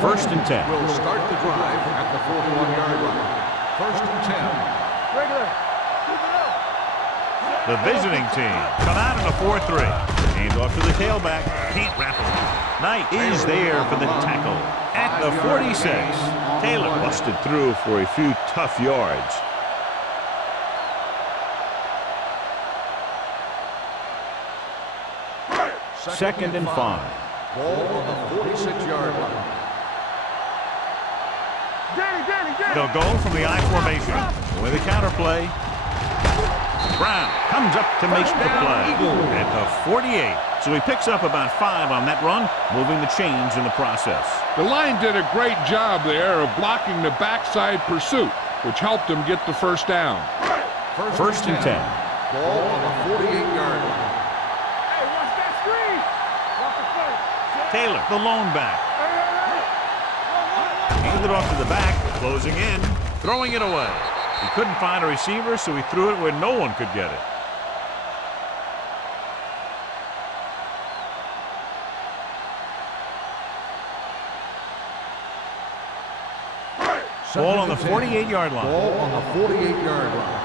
First and 10. Will start the drive at the 41-yard line. 1st and 10. Regular. The visiting team come out in a 4-3. Hands off to the tailback. Can't wrap him. Knight is there for the tackle at the 46. Taylor busted through for a few tough yards. Second and 5. Ball on the 46-yard line. They'll go from the I formation with a counter play. Brown comes up to make the play at the 48. So he picks up about 5 on that run, moving the chains in the process. The line did a great job there of blocking the backside pursuit, which helped him get the 1st down. First and 10. Ball on the 48-yard line. Hey, watch that screen. Watch the play. Taylor, the lone back. Handed off to the back, closing in, throwing it away. He couldn't find a receiver, so he threw it where no one could get it. Ball on the 48-yard line. Ball on the 48-yard line.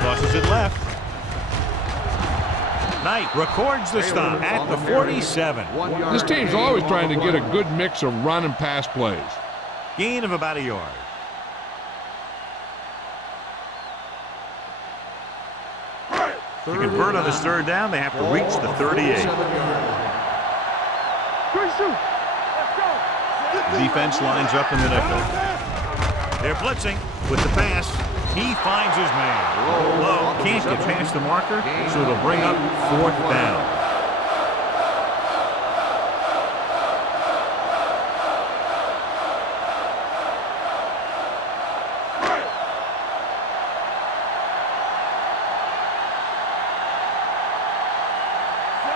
Tosses it left. Knight records the stop at the 47. This team's always trying to get a good mix of run and pass plays. Gain of about a yard. To convert on this 3rd down, they have to reach the 38. The defense lines up in the nickel. They're blitzing with the pass. He finds his man. Low, can't get past the marker, so it'll bring up 4th down.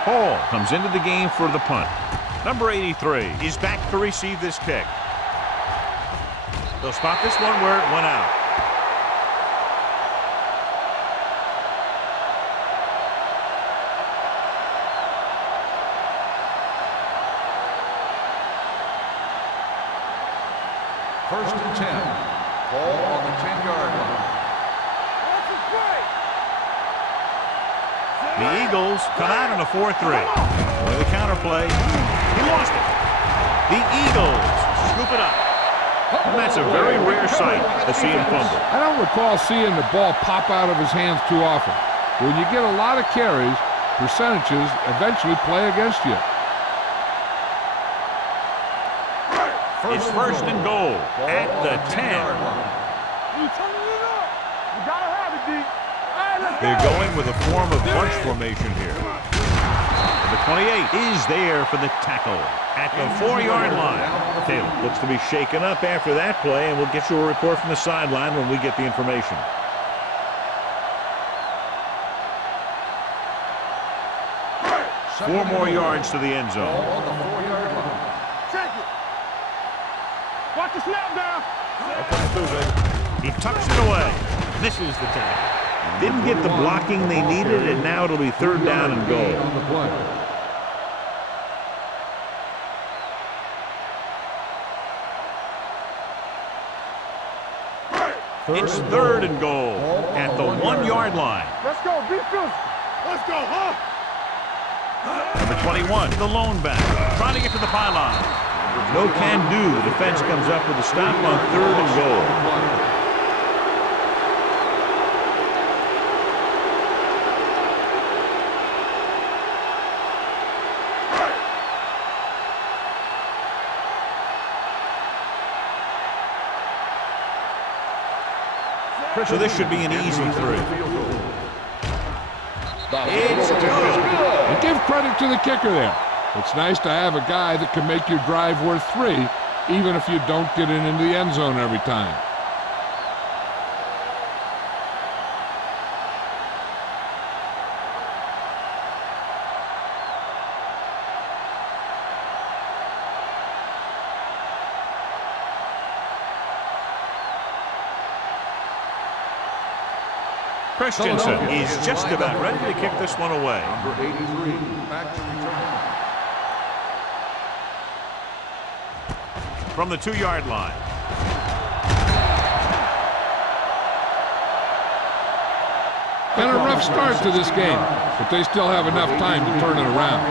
Hall comes into the game for the punt. Number 83 is back to receive this kick. They'll spot this one where it went out. First and 10. Ball on the 10-yard line. The Eagles come out in a 4-3. With a counter play, he lost it. The Eagles scoop it up. And that's a very rare sight to see him fumble. I don't recall seeing the ball pop out of his hands too often. When you get a lot of carries, percentages eventually play against you. It's 1st and goal at the 10. You turning it up. You gotta have They're going with a form of bunch formation here. The 28 is there for the tackle at the 4-yard line. Taylor looks to be shaken up after that play, and we'll get you a report from the sideline when we get the information. Four more yards to the end zone. On the 4-yard line. Check it. Watch the snap down. He tucks it away. Misses the tackle. Didn't get the blocking they needed, and now it'll be 3rd down and goal. On the play. It's 3rd and goal at the 1-yard line. Let's go. Be physical. Let's go, huh? Number 21, the lone back, trying to get to the pylon. No can do. The defense comes up with a stop on 3rd and goal. So this should be an easy 3. It's good. And give credit to the kicker there. It's nice to have a guy that can make your drive worth 3, even if you don't get it into the end zone every time. Christensen is just about ready to kick this one away. Number 83, back to return. From the 2-yard line. Been a rough start to this game, but they still have enough time to turn it around.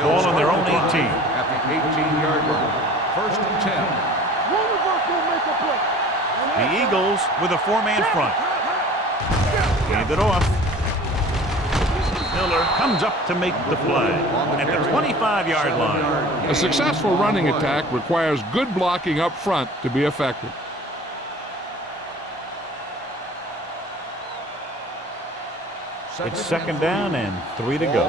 Ball on their own 18. At the 18-yard line. 1st and 10. One of us will make a play. The Eagles with a 4-man front. Hand it off. Miller comes up to make the play at the 25-yard line. A successful running attack requires good blocking up front to be effective. It's 2nd down and 3 to go.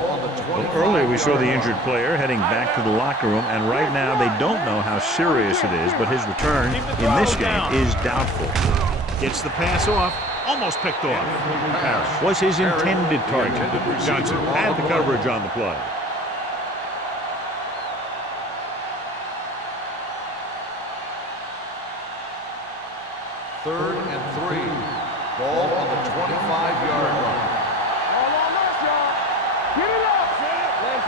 Well, earlier we saw the injured player heading back to the locker room, and right now they don't know how serious it is, but his return in this game is doubtful. Gets the pass off, almost picked off. Harris was his intended target. Johnson had the coverage on the play. Third and 3. Ball on the 25-yard line. Get it up.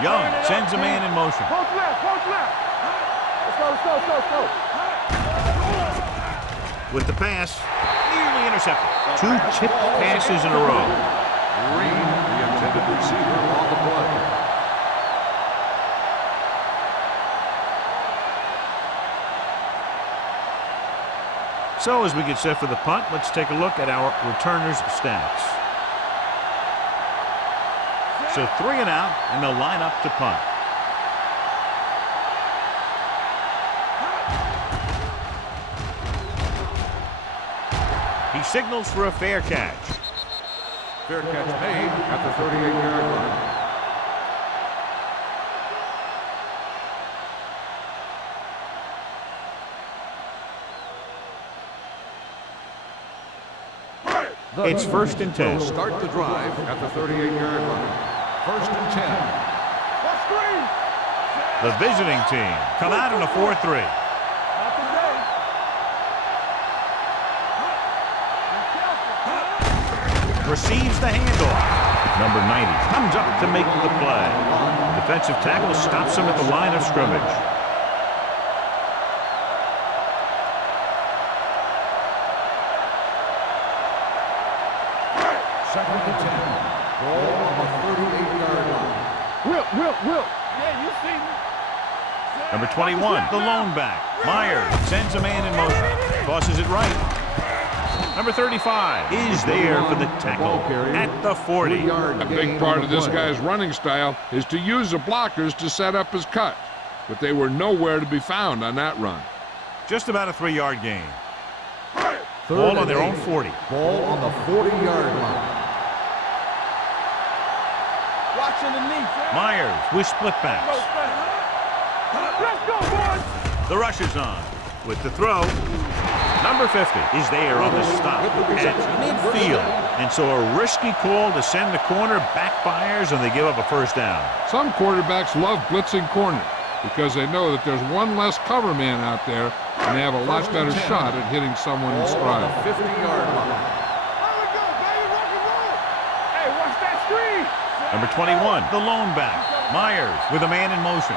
Young sends a man in motion. Post left. Post left. Let's go. Let's go. Let's go. With the pass, nearly intercepted. 2 tipped passes in a row. Green, the intended receiver, on the play. So as we get set for the punt, let's take a look at our returners' stats. So 3 and out, and they'll line up to punt. He signals for a fair catch. Fair catch made at the 38-yard line. It's 1st and 10. Will start the drive at the 38-yard line. 1st and 10. What screen? The visiting team come out in a 4-3. Not today. Receives the handoff. Number 90 comes up to make the play. Defensive tackle stops him at the line of scrimmage. Second and 10. Ball on the 38-yard line. Will. Yeah, you see me. Number 21, the lone back. Myers sends a man in motion. Tosses it right. Number 35 is there for the tackle at the 40. A big part of this guy's running style is to use the blockers to set up his cut, but they were nowhere to be found on that run. Just about a 3-yard gain. Ball on their own 40. Ball on the 40-yard line. Watch underneath. Myers with split backs. Let's go, boys. The rush is on with the throw. Number 50 is there on the stop at midfield. And so a risky call to send the corner backfires, and they give up a first down. Some quarterbacks love blitzing corners because they know that there's one less cover man out there, and they have a lot better shot at hitting someone in stride. 50-yard line. Hey, watch that screen. Number 21, the lone back. Myers with a man in motion.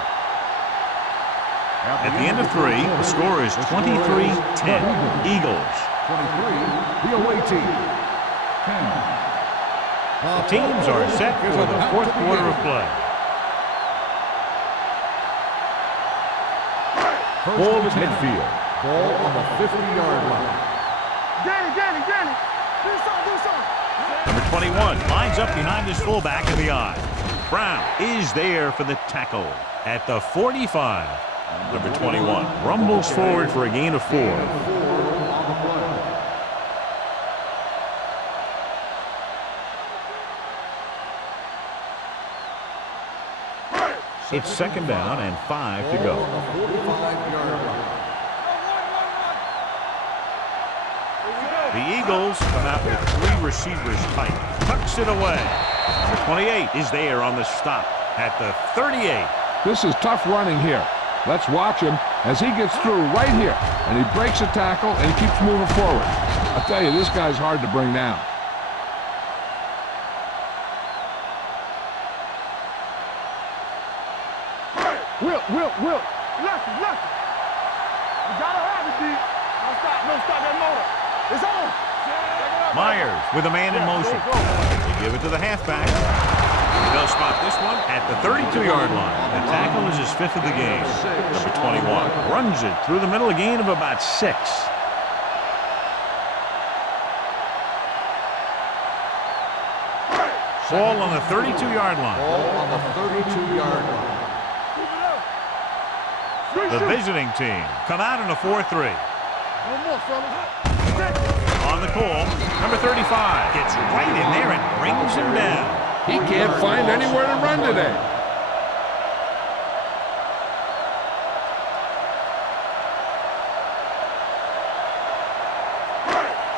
At the end of 3, the score is 23-10. Eagles. 23, the away team. 10. The teams are set for the fourth quarter of play. Ball at midfield. Ball on the 50-yard line. Danny. Do something. Number 21 lines up behind his fullback in the eye. Brown is there for the tackle at the 45. Number 21 rumbles forward for a gain of 4. It's second down and 5 to go. The Eagles come out with 3 receivers tight. Tucks it away. Number 28 is there on the stop at the 38. This is tough running here. Let's watch him as he gets through right here, and he breaks a tackle and he keeps moving forward. I'll tell you, this guy's hard to bring down. Will. Lucky. You gotta have it, D. No stop that motor. It's on. Myers with a man in motion. They give it to the halfback. They'll spot this one at the 32-yard line. The tackle is his 5th of the game. Number 21 runs it through the middle, a gain of about 6. Ball on the 32-yard line. Ball on the 32-yard line. The visiting team come out in a 4-3. One more, fellas. On the call, number 35 gets right in there and brings him down. He can't find anywhere to run today.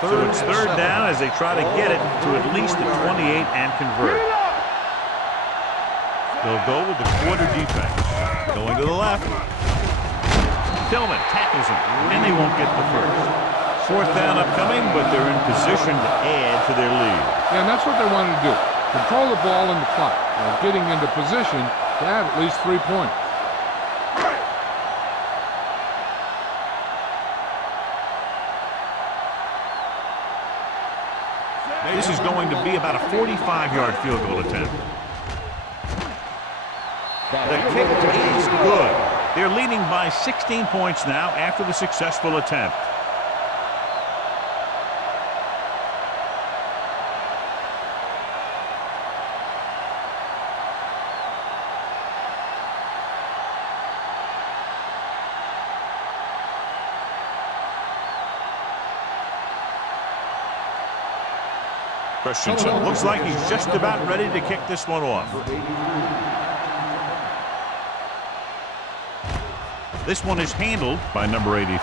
So it's third down as they try to get it to at least the 28 and convert. They'll go with the quarter defense. Going to the left. Tillman tackles him, and they won't get the first. Fourth down upcoming, but they're in position to add to their lead. Yeah, and that's what they wanted to do. Control the ball in the clock while getting into position to add at least 3 points. This is going to be about a 45-yard field goal attempt. The kick is good. They're leading by 16 points now after the successful attempt. Christensen looks like he's just about ready to kick this one off. This one is handled by number 83.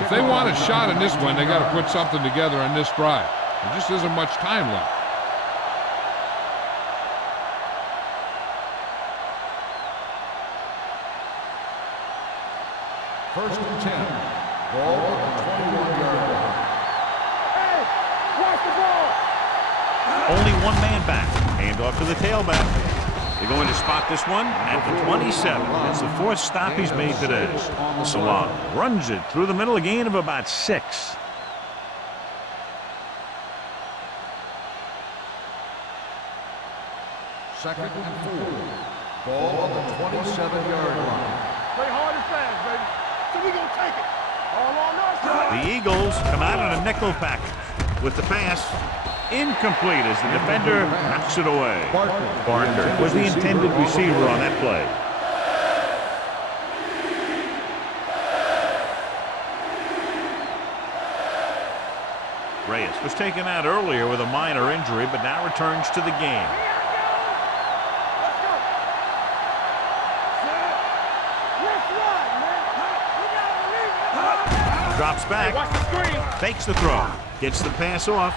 If they want a shot in this one, they got to put something together on this drive. There just isn't much time left. First and 10. Ball on the 21-yard line. Hey, watch the ball. Only one man back. Hand off to the tailback. They're going to spot this one at the 27. It's the 4th stop he's made today. Salam runs it through the middle, a gain of about 6. Second and 4. Ball on the 27-yard line. Play hard and fast, baby. So we gonna take it. All on us. The Eagles come out in a nickel package with the pass. Incomplete as the defender knocks it away. Barker was the intended receiver on that play. Reyes was taken out earlier with a minor injury, but now returns to the game. Drops back, fakes the throw, gets the pass off,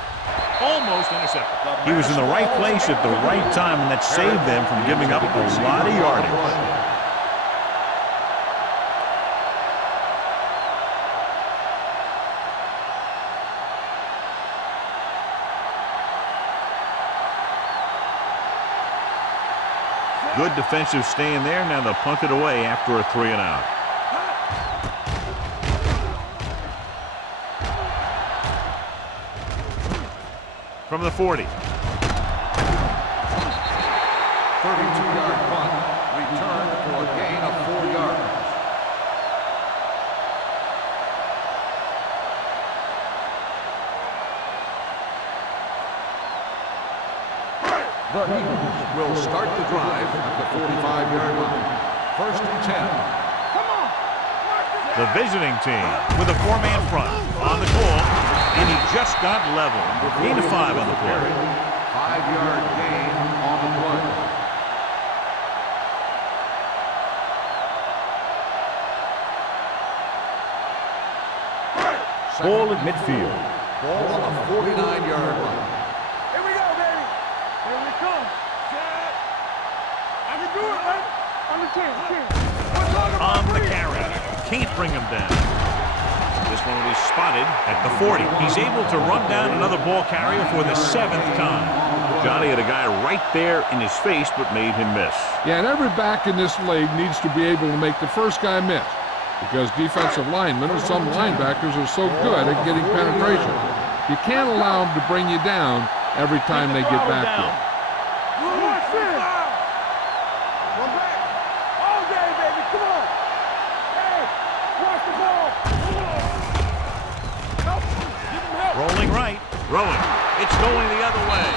almost intercepted. He was in the right place at the right time, and that saved them from giving up a lot of yardage. Good defensive stand there. Now they'll punt it away after a 3-and-out. From the 40. 32-yard punt. Return for a gain of 4 yards. The Eagles will start the drive at the 45-yard line. 1st and 10. The visiting team with a 4-man front on the call, and he just got level. Gain of 5 on the play. 5-yard gain on the play. Ball at midfield. Ball on the 49-yard line. Here we go, baby. Here we come. I can do it, man. On the 10. On the carry. Can't bring him down. This one will be spotted at the 40. He's able to run down another ball carrier for the 7th time. Johnny had a guy right there in his face, but made him miss. Yeah, and every back in this league needs to be able to make the first guy miss, because defensive linemen and some linebackers are so good at getting penetration. You can't allow them to bring you down every time they get back there. All day, baby. Come on. Hey, watch the ball. Help. Give him help. Rolling right. Rowan. It's going the other way.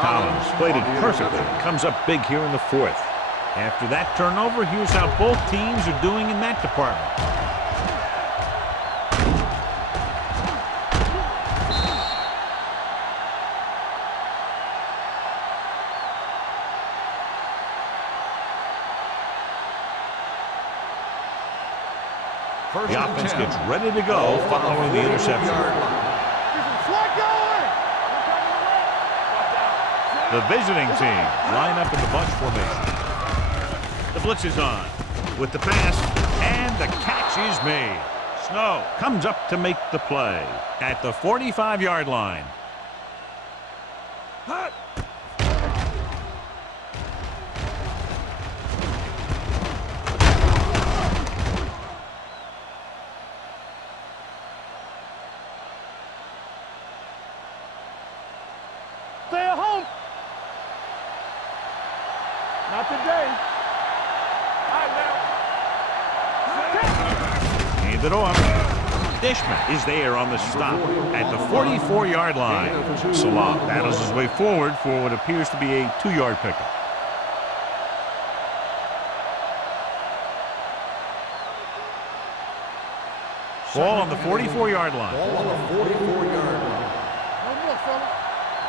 Collins played it perfectly. Comes up big here in the 4th. After that turnover, here's how both teams are doing in that department. The offense gets ready to go following the interception. The visiting team line up in the bunch formation. The blitz is on with the pass, and the catch is made. Snow comes up to make the play at the 45-yard line. Stay at home. Not today. All right, now. Hand it off. Dishman is there on the stop at the 44-yard line. Salah battles his way forward for what appears to be a 2-yard pickup. Ball on the 44-yard line. Ball on the 44-yard line. No more, fellas.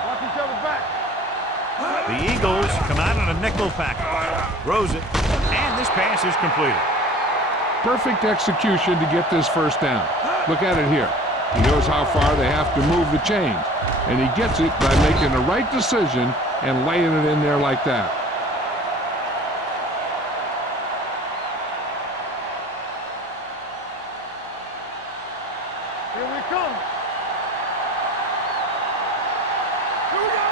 Watch each other back. The Eagles come out in a nickel package. Throws it, and this pass is completed. Perfect execution to get this first down. Look at it here. He knows how far they have to move the chains, and he gets it by making the right decision and laying it in there like that. Here we come. Here we go.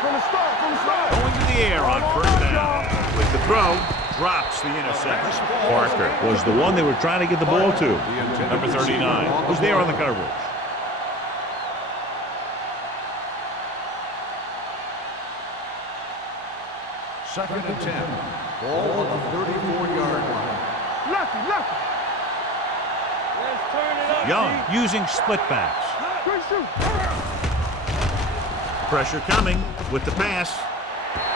From the start, from the start. Going to the air on first down. With the throw, drops the interception. Parker was the one they were trying to get the ball to. Number 39 was there on the coverage. Second and 10. Ball on the 34-yard line. Lucky. Young using split backs. Pressure coming with the pass.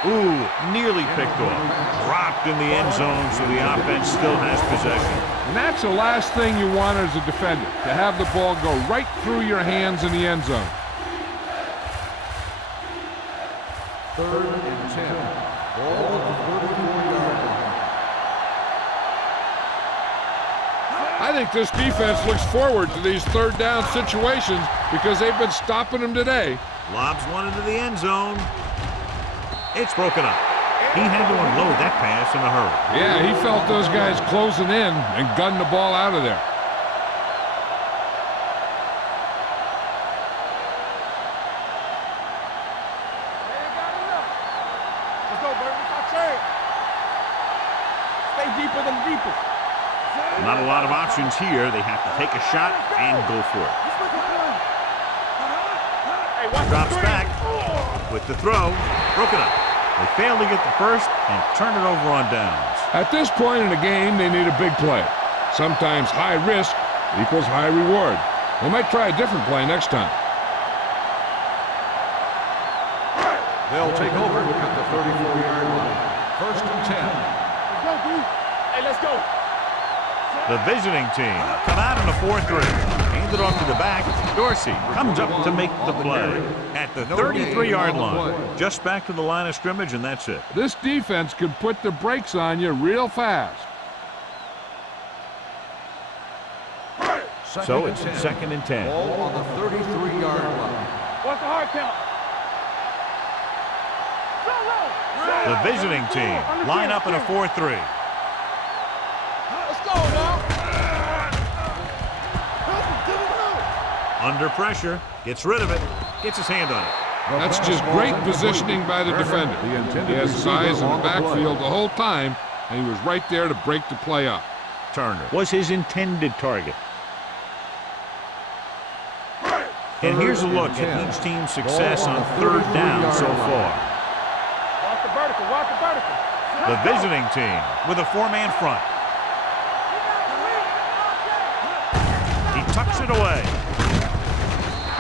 Ooh, nearly picked off. Dropped in the end zone, so the offense still has possession. And that's the last thing you want as a defender, to have the ball go right through your hands in the end zone. 3rd and 10. Ball on the 34-yard line. I think this defense looks forward to these third down situations because they've been stopping them today. Lobs one into the end zone. It's broken up. He had to unload that pass in a hurry. Yeah, he felt those guys closing in and gunned the ball out of there. Let's go, Bert. It's our turn. Stay deeper than deepest. Not a lot of options here. They have to take a shot and go for it. Hey, watch Drops the screen. back with the throw. Broken up. They fail to get the first and turn it over on downs. At this point in the game, they need a big play. Sometimes high risk equals high reward. They might try a different play next time. They'll take over at the 34-yard line. 1st and 10. Let's go, dude. Hey, let's go. The visiting team come out in a 4-3. Hand it off to the back. Dorsey comes up to make the play at the 33-yard line. Just back to the line of scrimmage, and that's it. This defense could put the brakes on you real fast. So it's 2nd and 10. Ball on the 33-yard line. What's the hard count? The visiting team line up in a 4-3. Let's go now. Under pressure, gets rid of it, gets his hand on it. That's just great positioning by the defender. He has his eyes in the backfield the whole time, and he was right there to break the play up. Turner was his intended target. And here's a look at each team's success on 3rd down so far. Watch the vertical. Watch the vertical. The visiting team with a 4-man front. He tucks it away.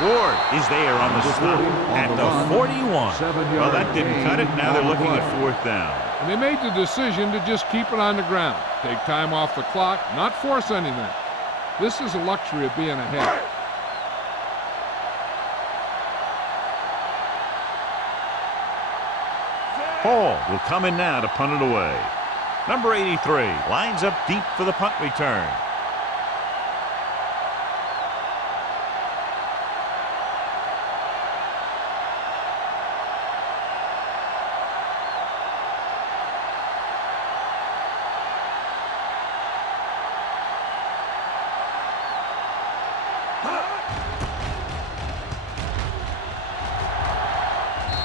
Ward is there on the stop at the 41. Well, that didn't cut it. Now they're looking at 4th down. And they made the decision to just keep it on the ground. Take time off the clock, not force anything. This is a luxury of being ahead. Hall will come in now to punt it away. Number 83 lines up deep for the punt return.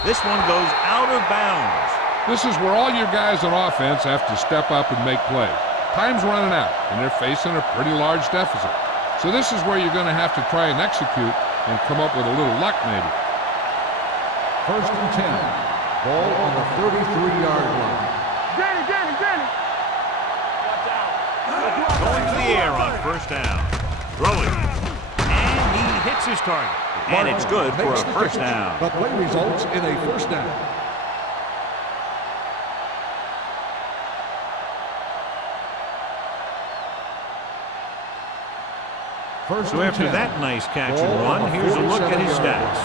This one goes out of bounds. This is where all your guys on offense have to step up and make plays. Time's running out, and they're facing a pretty large deficit. So this is where you're going to have to try and execute and come up with a little luck, maybe. 1st and 10. Ball on the 33-yard line. Danny. Watch out. Going to the air on 1st down. Throwing. And he hits his target. And it's good for a 1st down. The play results in a 1st down. So after that nice catch and run, here's a look at his stats.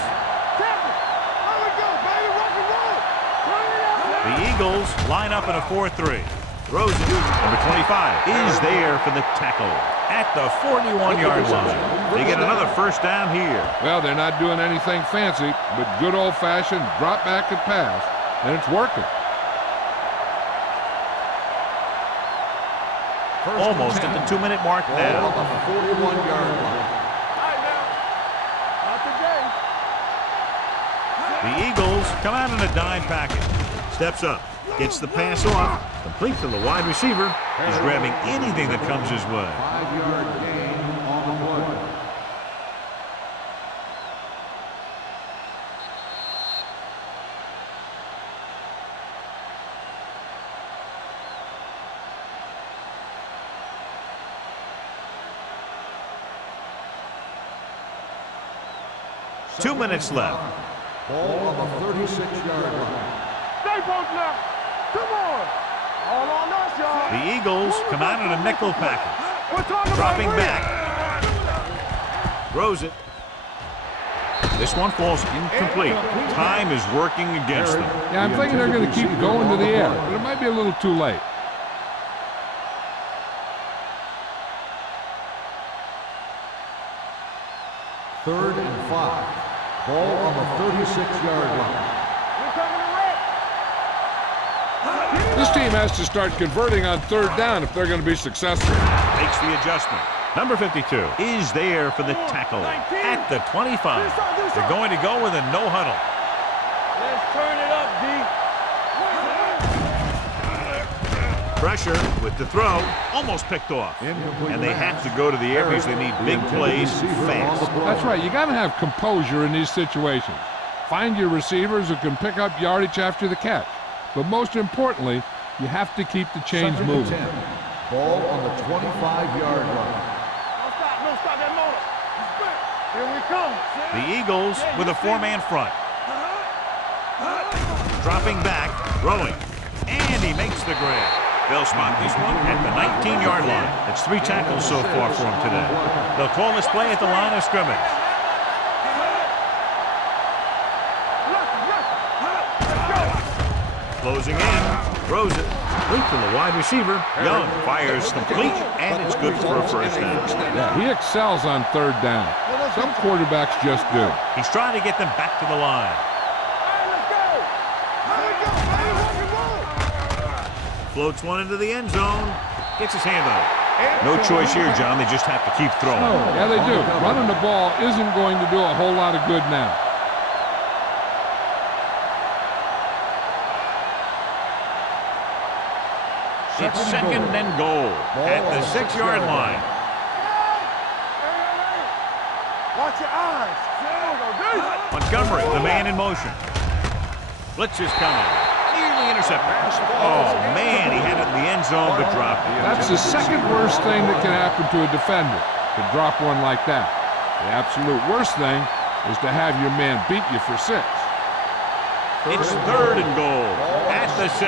The Eagles line up in a 4-3. Rosen, number 25, is there for the tackle at the 41-yard line. They get another 1st down here. Well, they're not doing anything fancy, but good old-fashioned drop back and pass, and it's working. Almost at the 2-minute mark now. Ball on the 41-yard line. All right, now. Not today. The Eagles come out in a dime package. Steps up, gets the pass off, complete to the wide receiver. He's grabbing anything that comes his way. 5-yard gain on the play. 2 minutes left. Ball on the 36-yard line. Stay both left. Come on. All on us, y'all. The Eagles come out in a nickel package. We're talking Dropping about back. Throws it. This one falls incomplete. Time is working against them. Yeah, I'm thinking they're going to keep going to the air, but it might be a little too late. Third and 5. Ball on the 36-yard line. We're coming to red. This team has to start converting on third down if they're going to be successful. Makes the adjustment. Number 52 is there for the tackle at the 25. They're going to go with a no huddle. Let's turn it up, D. Pressure with the throw, almost picked off. And they have to go to the air because they need big plays fast. That's right. You got to have composure in these situations. Find your receivers who can pick up yardage after the catch. But most importantly, you have to keep the chains moving. Ball on the 25-yard line. No, stop that motor. Here we come. The Eagles with a four-man front. Dropping back, throwing, and he makes the grab. They'll spot this one at the 19-yard line. It's 3 tackles so far for him today. They'll call this play at the line of scrimmage. Closing in, throws it, late to the wide receiver. Young fires complete, and it's good for a first down. Yeah, he excels on third down. Some quarterbacks just do. He's trying to get them back to the line. Floats one into the end zone. Gets his hand on it. No choice here, John. They just have to keep throwing. Yeah, they do. Running the ball isn't going to do a whole lot of good now. It's second and goal at the 6-yard line. Watch your eyes. Montgomery, the man in motion. Blitz is coming. Nearly intercepted. Oh, man, he had it in the end zone, but dropped it. That's the second worst thing that can happen to a defender, to drop one like that. The absolute worst thing is to have your man beat you for 6. It's third and goal at the 6.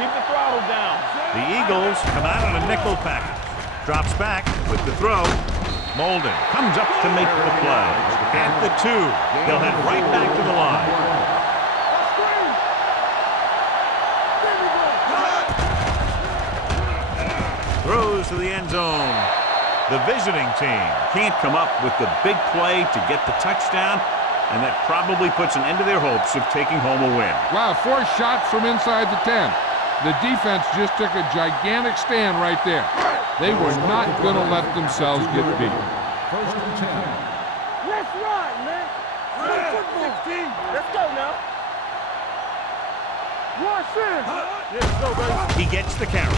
Keep the throttle down. The Eagles come out in a nickel package. Drops back with the throw. Molden comes up to make the play. At the 2, they'll head right back to the line. Throws to the end zone. The visiting team can't come up with the big play to get the touchdown, and that probably puts an end to their hopes of taking home a win. Wow, 4 shots from inside the 10. The defense just took a gigantic stand right there. They were not going to let themselves get beat. First and 10. Let's run, man. Let's go now. Rush in. Let's go, baby. He gets the carry.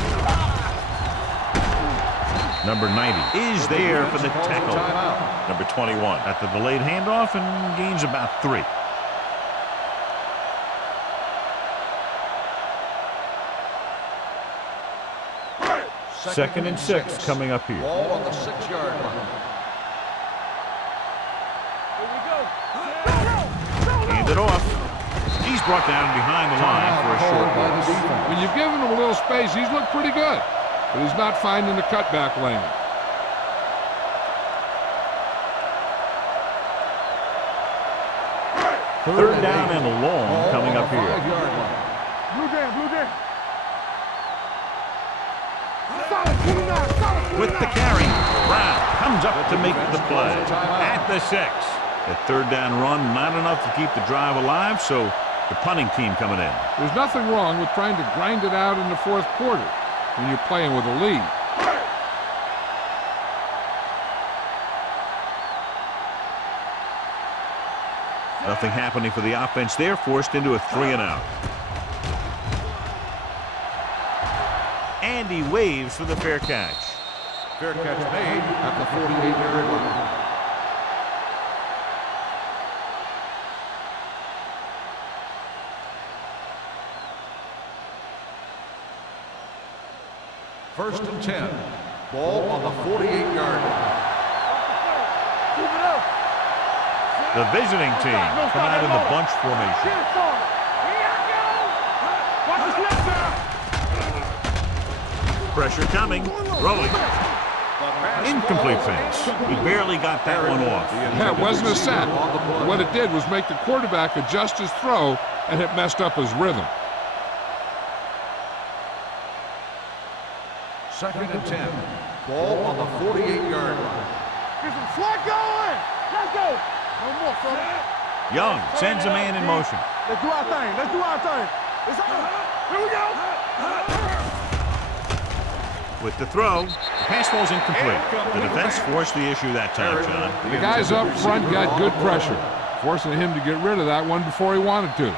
Number 90 is there for the tackle. Number 21 at the delayed handoff and gains about 3. Second and 6 coming up here. Ball on the 6-yard line. Here we go. Hand it off. He's brought down behind the line for a short loss. When you've given him a little space, he's looked pretty good, but he's not finding the cutback lane. Third down and long coming up here. Blue down. With the carry, Brown comes up to make the play at the 6. The third down run, not enough to keep the drive alive, so the punting team coming in. There's nothing wrong with trying to grind it out in the 4th quarter when you're playing with a lead. Nothing happening for the offense there, forced into a 3-and-out. And he waves for the fair catch. Fair catch made at the 48-yard line. First and 10. Ball on the 48-yard line. The visiting team come out in the bunch formation. Get it started. Watch the slip now. Pressure coming. Throwing. Incomplete pass. He barely got that one off. That wasn't a sack. What it did was make the quarterback adjust his throw, and it messed up his rhythm. 2nd and 10. Ball on the 48-yard line. Get some slot going. Let's go. No more, fella. Young sends a man in motion. Let's do our thing. Let's do our thing. It's on. Here we go. With the throw, the pass falls incomplete. The defense forced the issue that time, John. The guys up front got good pressure, forcing him to get rid of that one before he wanted to.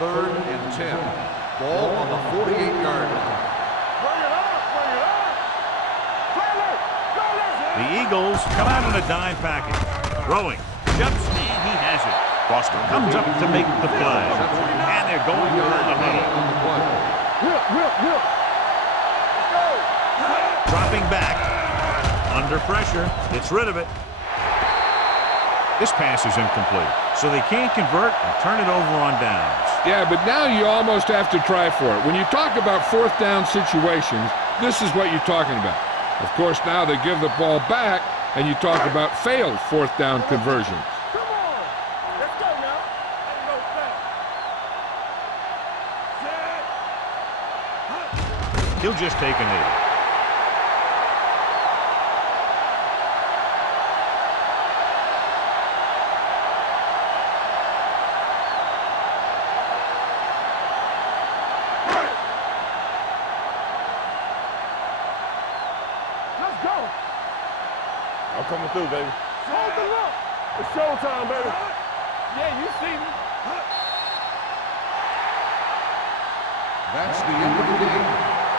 3rd and 10. Ball on the 48-yard line. Bring it up. Bring it up. Taylor, go there. The Eagles come out in a dime package. Throwing. Jumps, and he has it. Foster comes up to make the play. And they're going to the huddle. Whip. Let's go. Dropping back. Under pressure. Gets rid of it. This pass is incomplete. So they can't convert and turn it over on downs. Yeah, but now you almost have to try for it. When you talk about 4th down situations, this is what you're talking about. Of course, now they give the ball back, and you talk about failed 4th down conversions. Come on. Let's go now. Ain't no thing. He'll just take a knee. Let's go. I'm coming through, baby. Hold the look. It's showtime, baby. Yeah, you see me. That's the end of the game.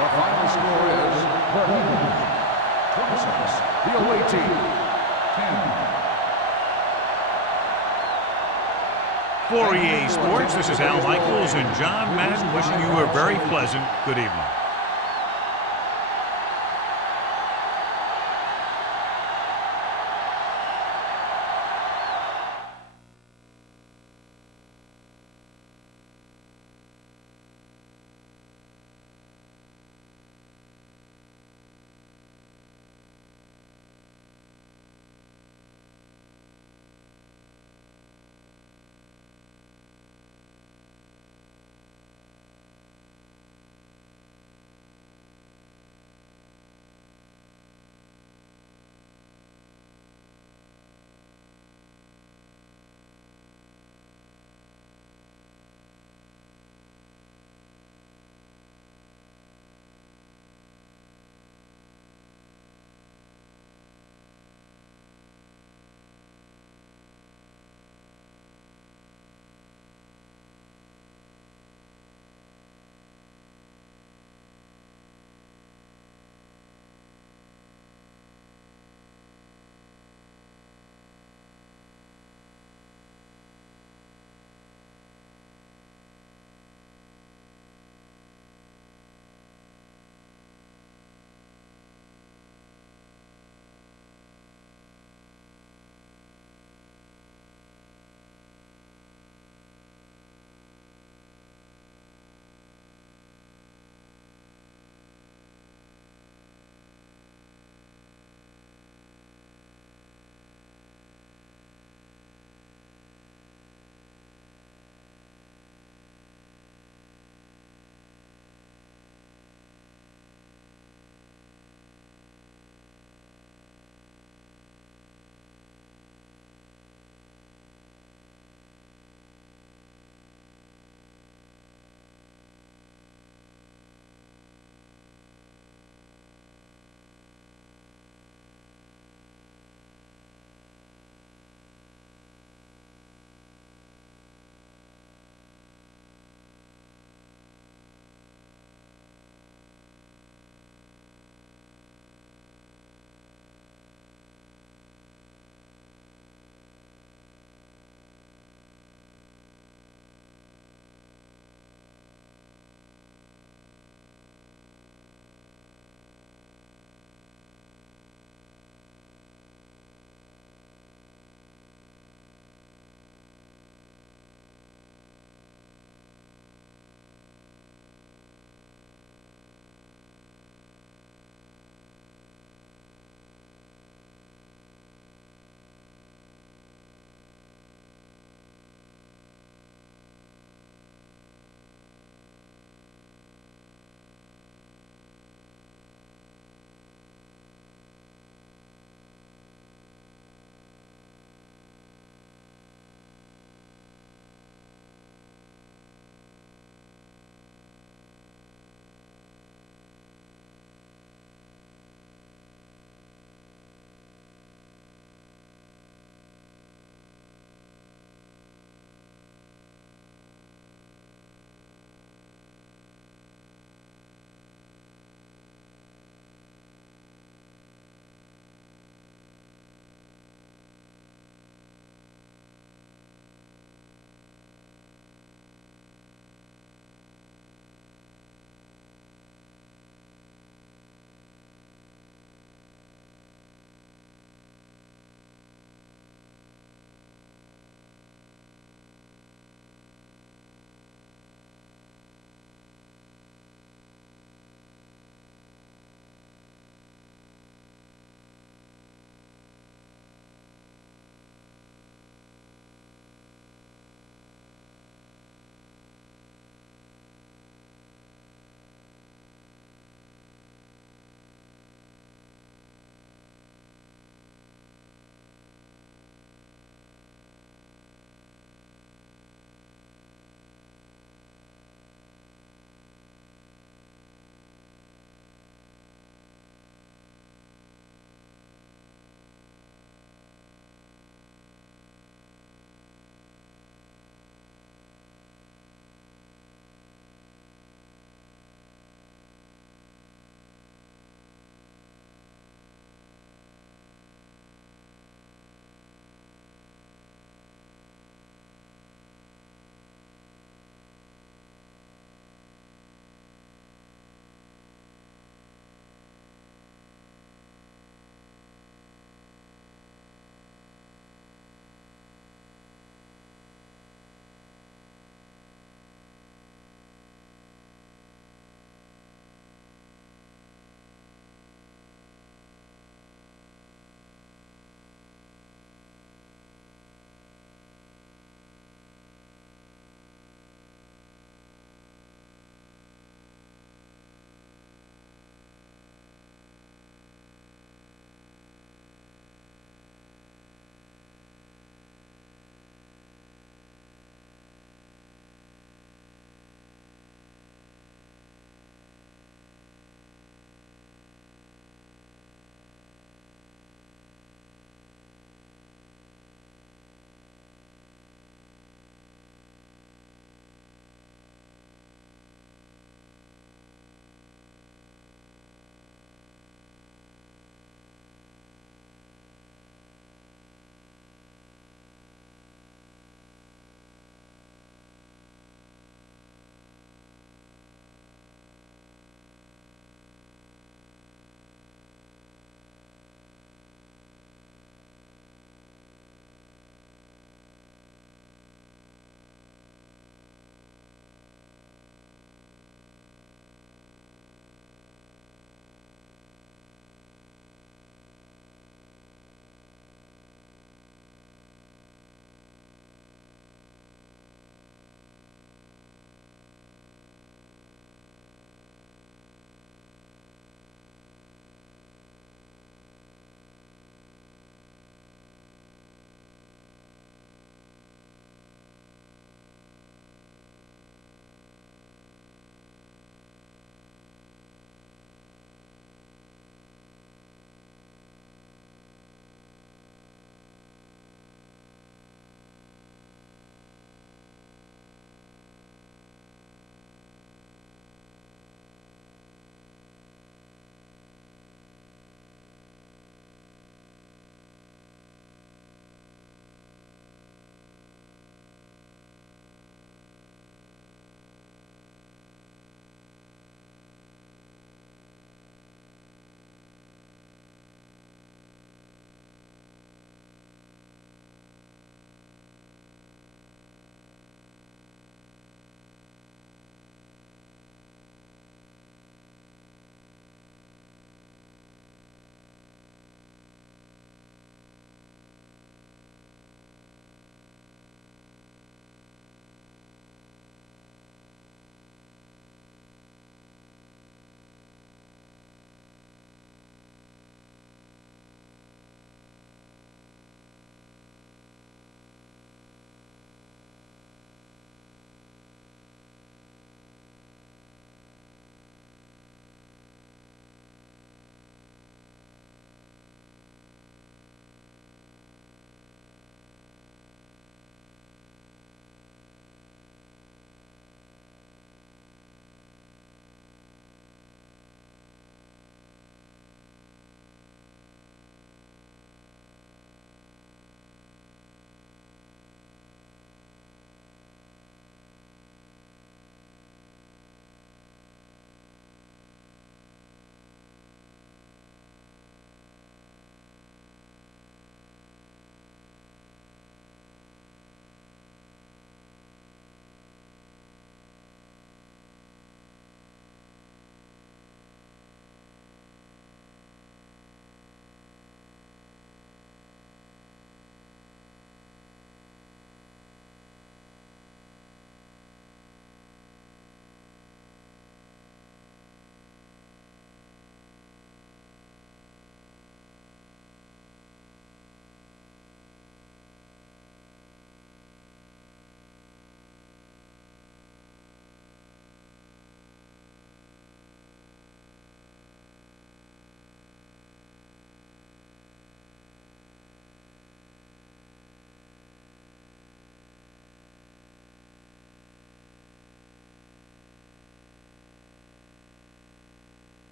The final score is the Eagles 26. The away team 10. For EA Sports, this is Al Michaels and John Madden wishing you a very pleasant good evening.